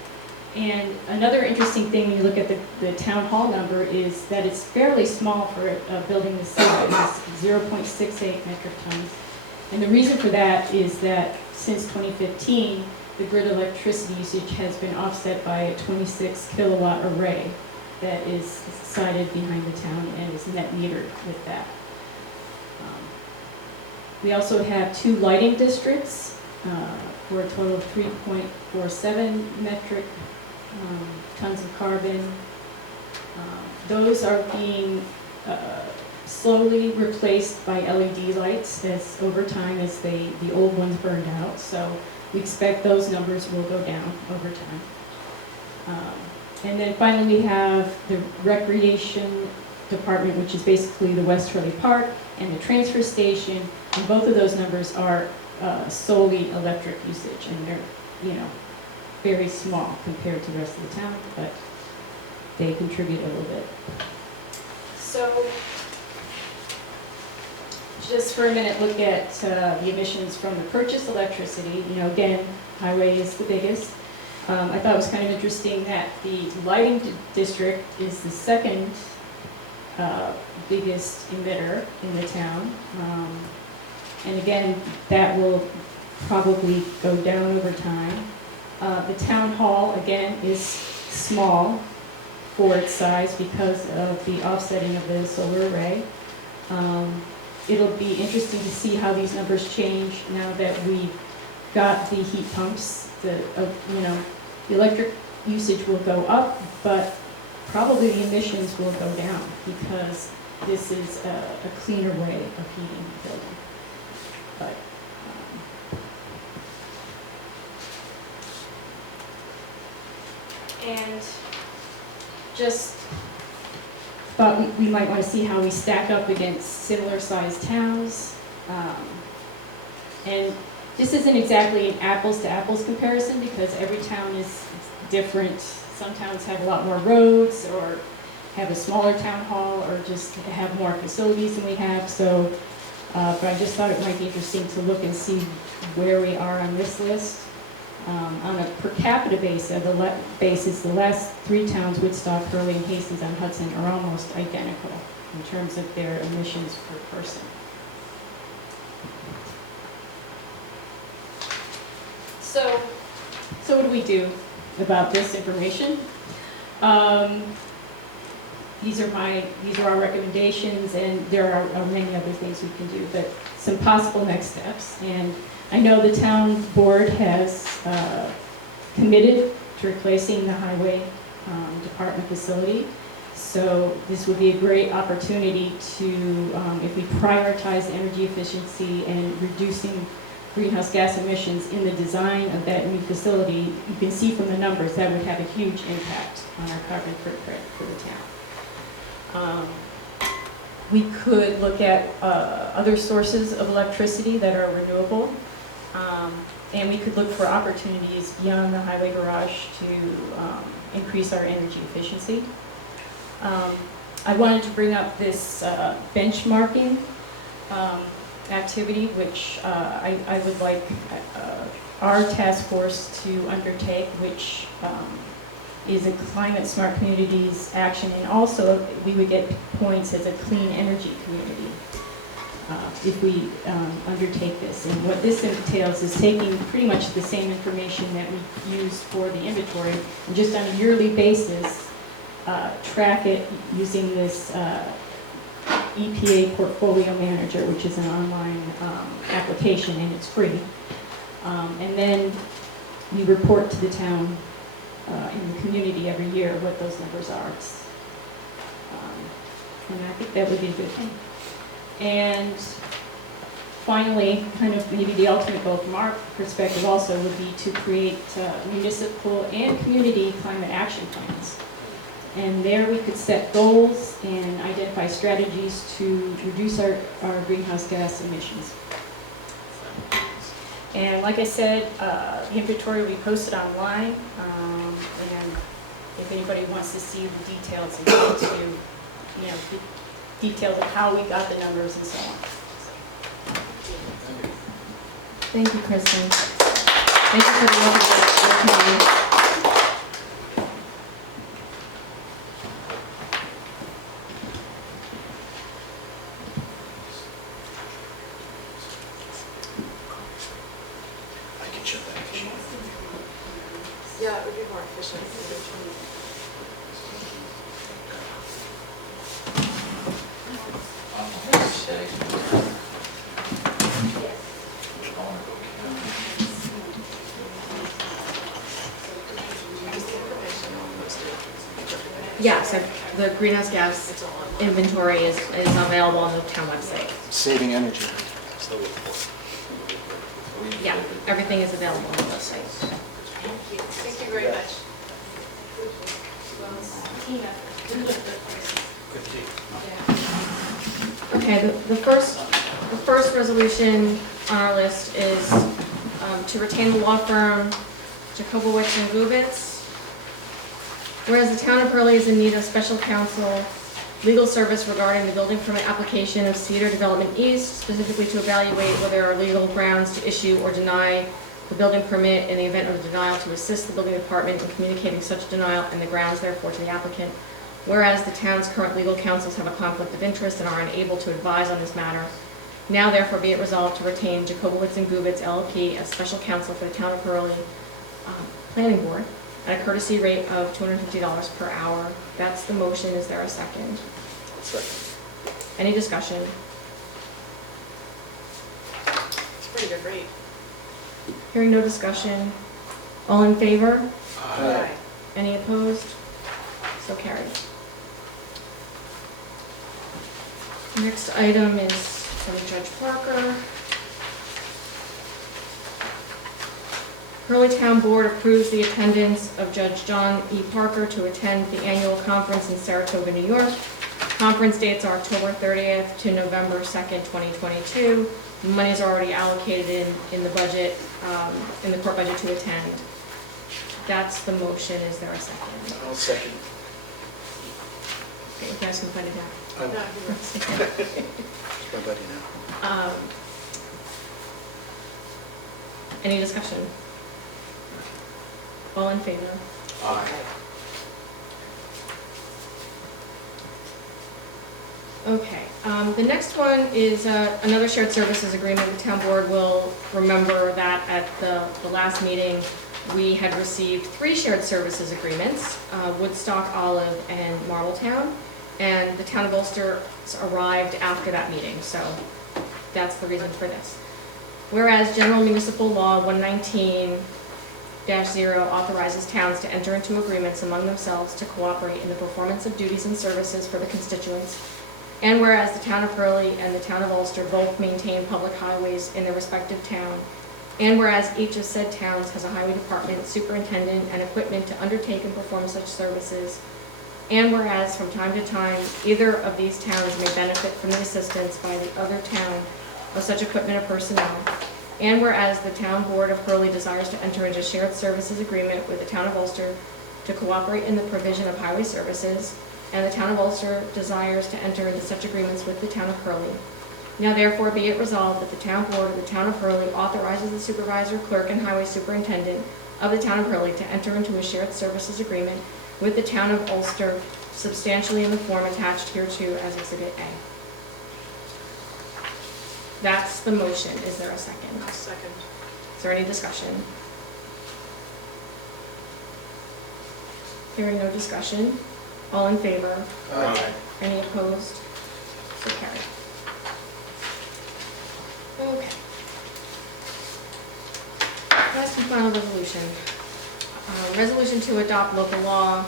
And another interesting thing when you look at the town hall number is that it's fairly small for a building this size, it's 0.68 metric tons. And the reason for that is that since 2015, the grid electricity usage has been offset by a 26 kilowatt array that is sited behind the town and is net metered with that. We also have 2 lighting districts for a total of 3.47 metric tons of carbon. Those are being slowly replaced by LED lights as over time as the old ones burned out. So we expect those numbers will go down over time. And then finally we have the recreation department, which is basically the West Hurley Park and the transfer station. And both of those numbers are solely electric usage, and they're, very small compared to the rest of the town, but they contribute a little bit. So, just for a minute, look at the emissions from the purchased electricity. Again, highway is the biggest. I thought it was kind of interesting that the lighting district is the second biggest emitter in the town. And again, that will probably go down over time. The town hall, again, is small for its size because of the offsetting of the solar array. It'll be interesting to see how these numbers change now that we've got the heat pumps. The electric usage will go up, but probably the emissions will go down because this is a cleaner way of heating the building. But, and just thought we might want to see how we stack up against similar sized towns. And this isn't exactly an apples to apples comparison because every town is different. Some towns have a lot more roads or have a smaller town hall or just have more facilities than we have. So, but I just thought it might be interesting to look and see where we are on this list. On a per capita basis, the last 3 towns, Woodstock, Hurley, and Hastings on Hudson, are almost identical in terms of their emissions per person. So what do we do about this information? These are our recommendations, and there are many other things we can do, but some possible next steps. And I know the town board has committed to replacing the highway department facility. So this would be a great opportunity to, if we prioritize energy efficiency and reducing greenhouse gas emissions in the design of that new facility, you can see from the numbers that would have a huge impact on our carbon footprint for the town. We could look at other sources of electricity that are renewable, and we could look for opportunities beyond the highway garage to increase our energy efficiency. I wanted to bring up this benchmarking activity, which I would like our task force to undertake, which is a climate smart communities action, and also we would get points as a clean energy community if we undertake this. And what this entails is taking pretty much the same information that we use for the inventory and just on a yearly basis track it using this EPA Portfolio Manager, which is an online application, and it's free. And then we report to the town in the community every year what those numbers are. And I think that would be a good thing. And finally, kind of maybe the ultimate goal from our perspective also would be to create municipal and community climate action plans. And there we could set goals and identify strategies to reduce our greenhouse gas emissions. And like I said, the inventory will be posted online, and if anybody wants to see the details and go to, the details of how we got the numbers and so on. Thank you, Kristen. Thank you for the work of the committee. I can shut that machine. Yeah, it would be more efficient. Yes, the greenhouse gas inventory is available on the town website. Saving energy. Yeah, everything is available on the website. Thank you very much. Okay, the first resolution on our list is to retain the law firm Jacobowitz and Gubitz. Whereas the town of Hurley is in need of special counsel, legal service regarding the building permit application of Cedar Development East, specifically to evaluate whether there are legal grounds to issue or deny the building permit in the event of a denial, to assist the building department in communicating such denial and the grounds therefore to the applicant. Whereas the town's current legal counsels have a conflict of interest and are unable to advise on this matter, now therefore be it resolved to retain Jacobowitz and Gubitz LLP as special counsel for the town of Hurley Planning Board at a courtesy rate of $250 per hour. That's the motion. Is there a second? Second. Any discussion? It's a pretty good rate. Hearing no discussion. All in favor? Aye. Any opposed? So carried. Next item is from Judge Parker. Hurley Town Board approves the attendance of Judge John E. Parker to attend the annual conference in Saratoga, New York. Conference dates are October 30th to November 2nd, 2022. Money is already allocated in the budget, in the court budget to attend. That's the motion. Is there a second? I'll second. Okay, you guys can find it now. Oh, No, he was- it's my buddy now. Any discussion? All in favor? Aye. Okay, the next one is another shared services agreement. The town board will remember that at the last meeting, we had received 3 shared services agreements, Woodstock, Olive, and Marbletown, and the town of Ulster arrived after that meeting, so that's the reason for this. Whereas General Municipal Law 119-0 authorizes towns to enter into agreements among themselves to cooperate in the performance of duties and services for the constituents. And whereas the town of Hurley and the town of Ulster both maintain public highways in their respective town. And whereas each of said towns has a highway department, superintendent, and equipment to undertake and perform such services. And whereas from time to time, either of these towns may benefit from the assistance by the other town of such equipment or personnel. And whereas the town board of Hurley desires to enter into a shared services agreement with the town of Ulster to cooperate in the provision of highway services, and the town of Ulster desires to enter into such agreements with the town of Hurley. Now therefore be it resolved that the town board of the town of Hurley authorizes the supervisor, clerk, and highway superintendent of the town of Hurley to enter into a shared services agreement with the town of Ulster substantially in the form attached hereto as Exhibit A. That's the motion. Is there a second? Second. Is there any discussion? Hearing no discussion. All in favor? Aye. Any opposed? So carried. Okay. Last and final resolution. Resolution to adopt local law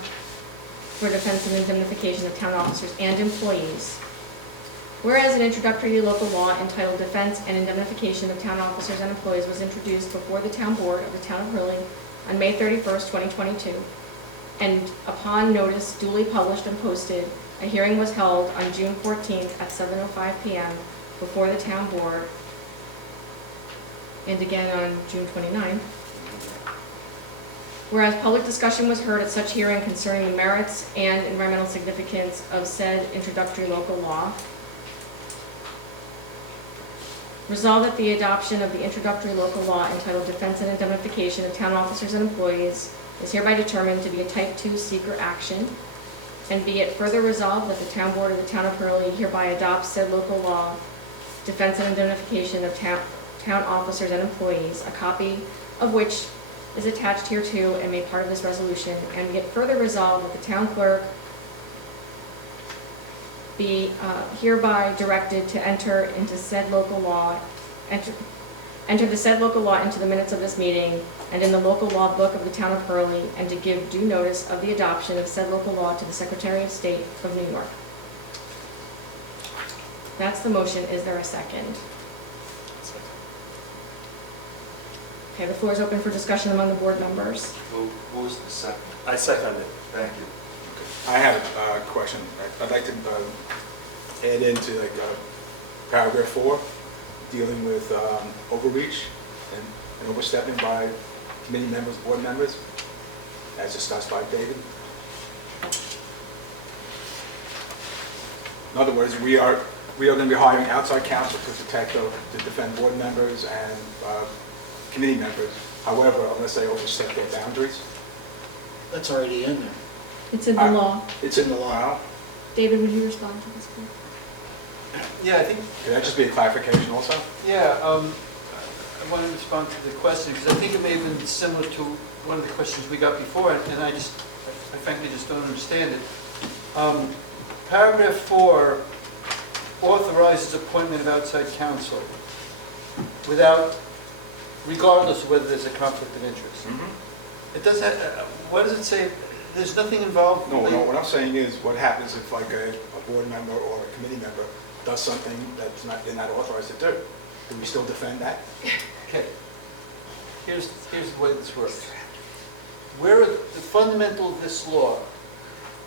for defense and indemnification of town officers and employees. Whereas an introductory local law entitled Defense and Indemnification of Town Officers and Employees was introduced before the town board of the town of Hurley on May 31st, 2022, and upon notice duly published and posted, a hearing was held on June 14th at 7:05 p.m. before the town board, and again on June 29th. Whereas public discussion was heard at such hearing concerning the merits and environmental significance of said introductory local law. Resolved that the adoption of the introductory local law entitled Defense and Indemnification of Town Officers and Employees is hereby determined to be a Type 2 secret action. And be it further resolved that the town board of the town of Hurley hereby adopts said local law, Defense and Indemnification of town officers and employees, a copy of which is attached hereto and made part of this resolution. And be it further resolved that the town clerk be hereby directed to enter into said local law, enter the said local law into the minutes of this meeting and in the local law book of the town of Hurley, and to give due notice of the adoption of said local law to the Secretary of State of New York. That's the motion. Is there a second? Okay, the floor is open for discussion among the board members. Who was the second? I second it. Thank you. I have a question. I'd like to add into like paragraph 4, dealing with overreach and overstepping by committee members, board members, as discussed by David. In other words, we are going to be hiring outside counsel to protect, to defend board members and committee members. However, unless they overstep their boundaries. That's already in there. It's in the law. It's in the law. David, would you respond to this, please? Yeah, I think, Could that just be a clarification also? yeah, I want to respond to the question, because I think it may have been similar to one of the questions we got before, and I frankly just don't understand it. Paragraph 4 authorizes appointment of outside counsel without, regardless of whether there's a conflict of interest. It doesn't, what does it say? There's nothing involved. No, what I'm saying is, what happens if like a board member or a committee member does something that's not, they're not authorized to do? Do we still defend that? Okay. Here's the way this works. The fundamental of this law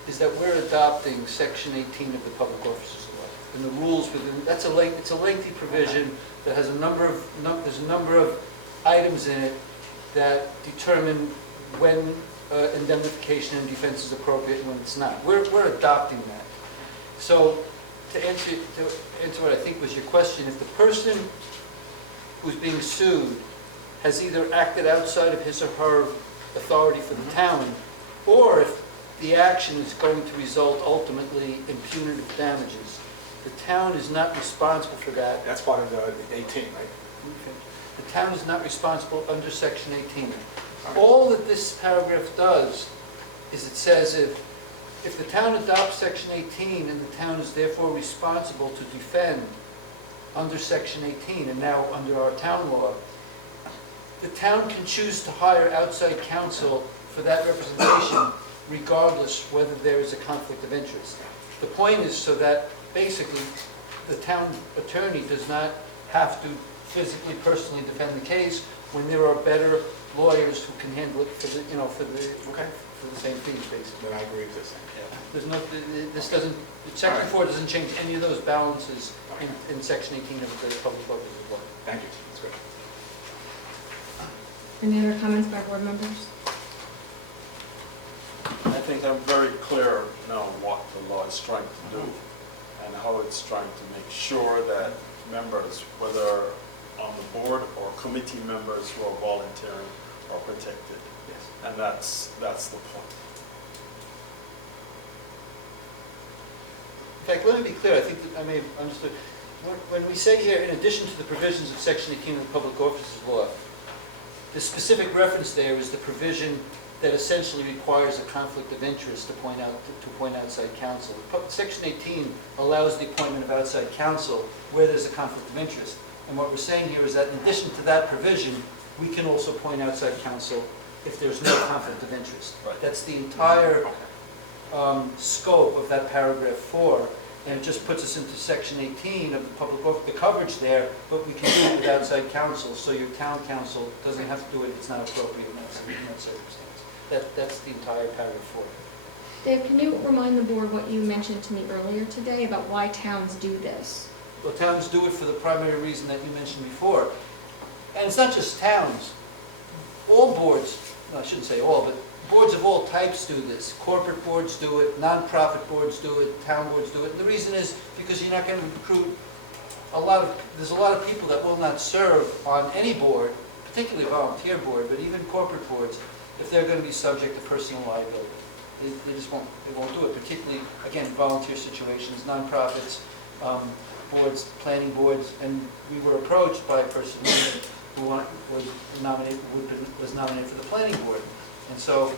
is that we're adopting Section 18 of the Public Officers Law. And the rules within, it's a lengthy provision that has a number of items in it that determine when indemnification and defense is appropriate and when it's not. We're adopting that. So to answer what I think was your question, if the person who's being sued has either acted outside of his or her authority for the town, or if the action is going to result ultimately in punitive damages, the town is not responsible for that. That's part of the 18, right? Okay. The town is not responsible under Section 18. All that this paragraph does is it says if the town adopts Section 18 and the town is therefore responsible to defend under Section 18 and now under our town law, the town can choose to hire outside counsel for that representation regardless whether there is a conflict of interest. The point is so that basically the town attorney does not have to physically, personally defend the case when there are better lawyers who can handle it for the, for the same fees, basically. Then I agree with this. There's no, this doesn't, Section 4 doesn't change any of those balances in Section 18 of the Public Officers Law. Thank you. That's good. Any other comments by board members? I think I'm very clear now what the law is trying to do and how it's trying to make sure that members, whether on the board or committee members who are volunteering, are protected. Yes. And that's the point. In fact, let me be clear, I think that I may have understood. When we say here, in addition to the provisions of Section 18 of the Public Officers Law, the specific reference there is the provision that essentially requires a conflict of interest to appoint outside counsel. Section 18 allows the appointment of outside counsel where there's a conflict of interest. And what we're saying here is that in addition to that provision, we can also appoint outside counsel if there's no conflict of interest. Right. That's the entire scope of that paragraph 4, and it just puts us into section 18 of the public, the coverage there, but we can do it with outside counsel, so your town council doesn't have to do it if it's not appropriate in that circumstance. That's the entire paragraph 4. Dave, can you remind the board what you mentioned to me earlier today about why towns do this? Well, towns do it for the primary reason that you mentioned before. And it's not just towns. All boards, no, I shouldn't say all, but boards of all types do this. Corporate boards do it, nonprofit boards do it, town boards do it. And the reason is because you're not going to recruit there's a lot of people that will not serve on any board, particularly volunteer board, but even corporate boards, if they're going to be subject to personal liability. They just won't do it, particularly, again, volunteer situations, nonprofits, boards, planning boards, and we were approached by a person who was nominated for the planning board. And so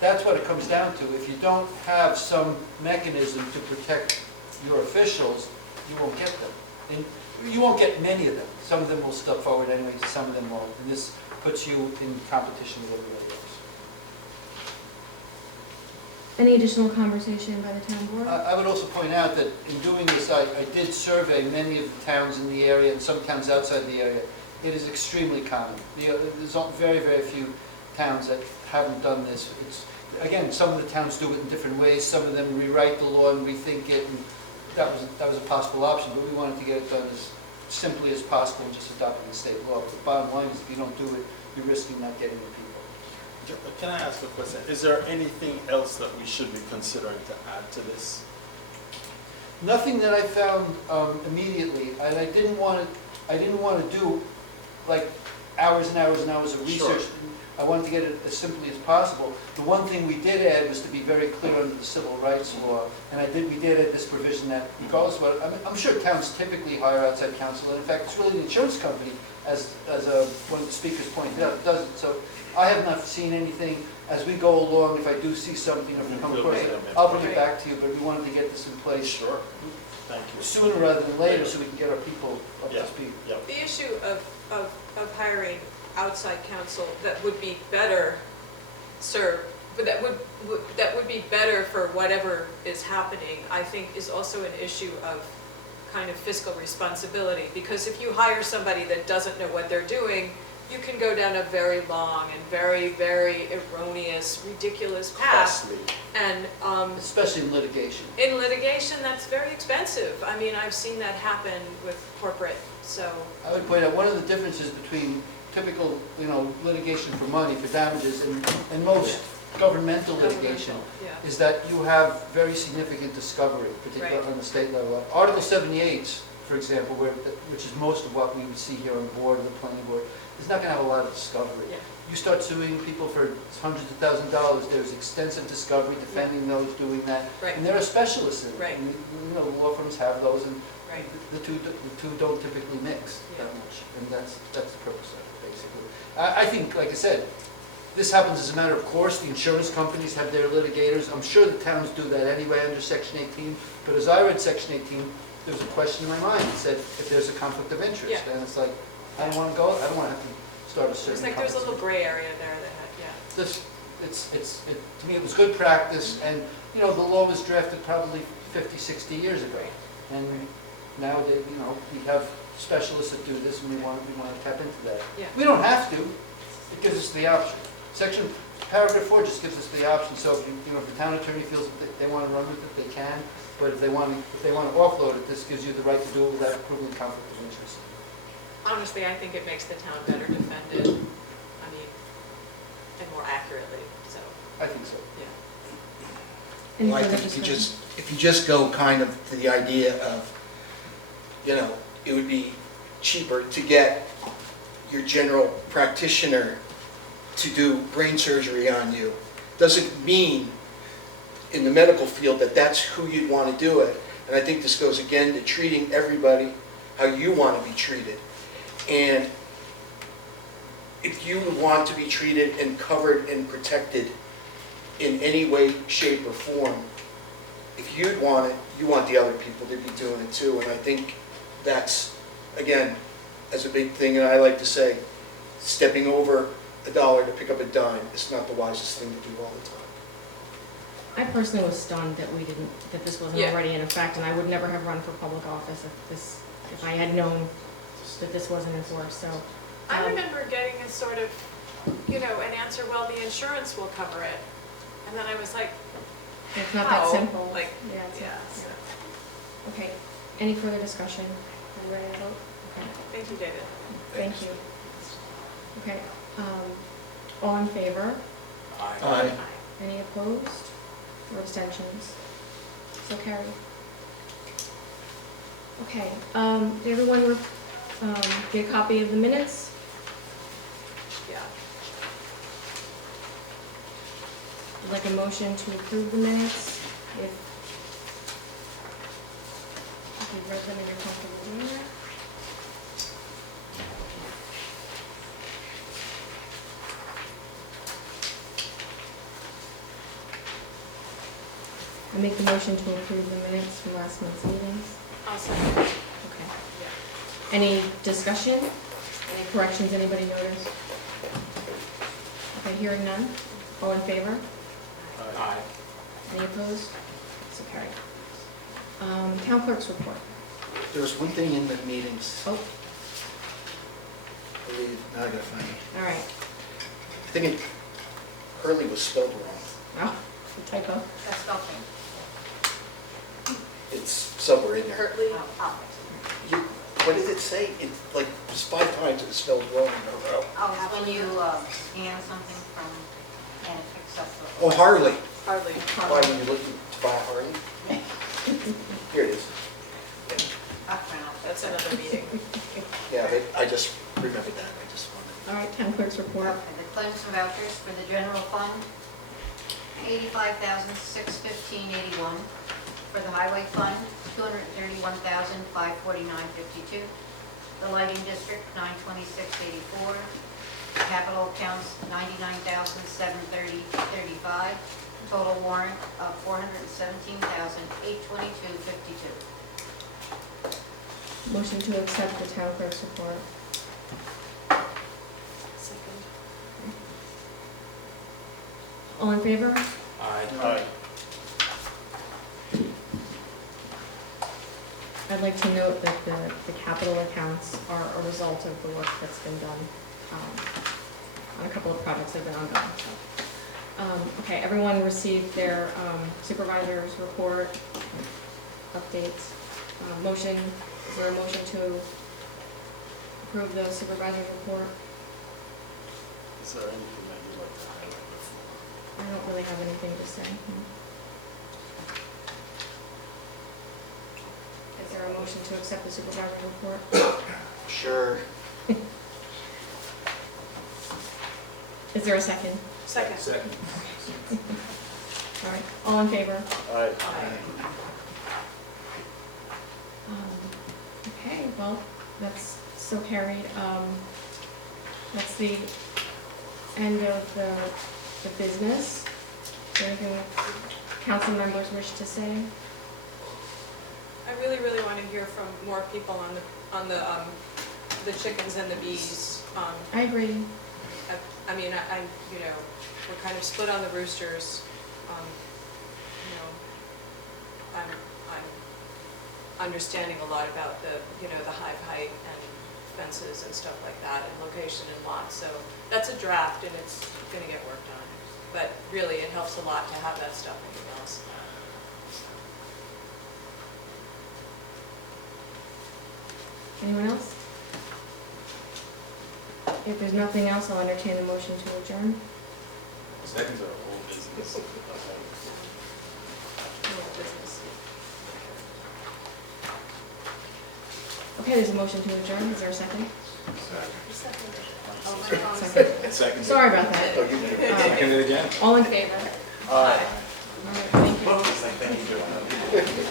that's what it comes down to. If you don't have some mechanism to protect your officials, you won't get them. And you won't get many of them. Some of them will step forward anyway, some of them won't. And this puts you in competition with everybody else. Any additional conversation by the town board? I would also point out that in doing this, I did survey many of the towns in the area and some towns outside the area. It is extremely common. There's very, very few towns that haven't done this. Again, some of the towns do it in different ways. Some of them rewrite the law and rethink it, and that was a possible option, but we wanted to get it done as simply as possible and just adopting the state law. But the bottom line is if you don't do it, you're risking not getting the people. Can I ask a question? Is there anything else that we should be considering to add to this? Nothing that I found immediately, and I didn't want to do like hours and hours and hours of research. Sure. I wanted to get it as simply as possible. The one thing we did add was to be very clear under the civil rights law, and we did add this provision that regardless of what, I'm sure towns typically hire outside counsel, and in fact, it's really the insurance company, as one of the speakers pointed out, does it. So I have not seen anything. As we go along, if I do see something or if we come across it, I'll bring it back to you, but we wanted to get this in place Sure. Thank you. sooner rather than later so we can get our people up Yeah. to speed. Yeah. The issue of hiring outside counsel that would be better served, but that would be better for whatever is happening, I think is also an issue of kind of fiscal responsibility. Because if you hire somebody that doesn't know what they're doing, you can go down a very long and very, very erroneous, ridiculous path. Costly. And Especially in litigation. in litigation, that's very expensive. I mean, I've seen that happen with corporate, so. I would point out one of the differences between typical, litigation for money, for damages, and most governmental litigation Yeah. is that you have very significant discovery, particularly Right. on the state level. Article 78, for example, which is most of what we would see here on the board, the planning board, is not going to have a lot of discovery. Yeah. You start suing people for hundreds of thousands of dollars, there's extensive discovery, defending those doing that. Right. And there are specialists in it. Right. And, law firms have those, and Right. the two don't typically mix Yeah. that much. And that's the purpose of it, basically. I think, like I said, this happens as a matter of course. The insurance companies have their litigators. I'm sure the towns do that anyway under Section 18. But as I read Section 18, there was a question in my mind that said if there's a conflict of interest. Yeah. And it's like, I don't want to go, I don't want to have to start a certain It's like there's a little gray area there that, to me, it was good practice, and, the law was drafted probably 50, 60 years ago. And nowadays, we have specialists that do this, and we want to tap into that. Yeah. We don't have to, it gives us the option. Paragraph 4 just gives us the option, so if if the town attorney feels that they want to run with it, they can, but if they want to offload it, this gives you the right to do it without proving conflict of interest. honestly, I think it makes the town better defended, and more accurately, so, I think so. yeah. Any Well, I further think discussion? if you just go kind of to the idea of, it would be cheaper to get your general practitioner to do brain surgery on you, doesn't mean in the medical field that that's who you'd want to do it. And I think this goes again to treating everybody how you want to be treated. And if you want to be treated and covered and protected in any way, shape, or form, if you'd want it, you want the other people to be doing it too. And I think that's, again, as a big thing, and I like to say, stepping over $1 to pick up a dime is not the wisest thing to do all the time. I personally was stunned that that this wasn't Yeah. already in effect, and I would never have run for public office if I had known that this wasn't enforced, so. I remember getting a sort of, an answer, well, the insurance will cover it. And then I was like, It's not how? that simple. Like, Yeah, it's not- yeah, yeah. so, Okay, any further discussion? Are you ready to vote? Okay, thank you, David. thank you. Okay, all in favor? Aye. Any opposed or abstentions? So carried. Okay, did everyone get a copy of the minutes? Yeah. I'd like a motion to approve the minutes if you've read them and you're comfortable doing that. I make the motion to approve the minutes from last month's meetings. I'll second. Okay. Yeah. Any discussion? Any corrections anybody noticed? Okay, hearing none. All in favor? Aye. Any opposed? So carried. Town clerk's report. There was one thing in the meetings, Oh, I believe, now I gotta find it. all right. I think Hurley was spelled wrong. Oh, typo. That's spelling. It's somewhere in there. Hurley. You, what did it say? It, like, just 5 times it was spelled wrong in a row. Oh, when you scan something from an accessible. Oh, Harley. Hardly. Why, when you're looking to buy a Harley? Here it is. That's another meeting. Yeah, I just remembered that, I just wanted. All right, town clerk's report. Okay, the claims and vouchers for the general fund, $85,615.81. For the highway fund, $231,549.52. The lighting district, $926.84. Capital accounts, $99,730.35. Total warrant of $417,822.52. Motion to accept the town clerk's report. Second. All in favor? Aye. I'd like to note that the capital accounts are a result of the work that's been done on a couple of projects that have been ongoing. So, okay, everyone received their supervisor's report, updates. Motion, is there a motion to approve the supervisor's report? Is there anything that you'd like to highlight before? I don't really have anything to say. No. Is there a motion to accept the supervisor's report? Sure. Is there a second? Second. Second. All right, all in favor? Aye. Aye. Okay, well, that's so carried. That's the end of the business. Is there anything council members wish to say? I really, really want to hear from more people on the chickens and the bees. I agree. I mean, we're kind of split on the roosters. I'm understanding a lot about the hive height and fences and stuff like that, and location and lots. So that's a draft, and it's going to get worked on. But really, it helps a lot to have that stuff in your bills. Anyone else? If there's nothing else, I'll entertain the motion to adjourn. Seconds are old business. Business. Okay, there's a motion to adjourn. Is there a second? Second. Second. Second. Sorry about that. Oh, you did. Second it again. All in favor? Aye. All right, thank you. Thank you.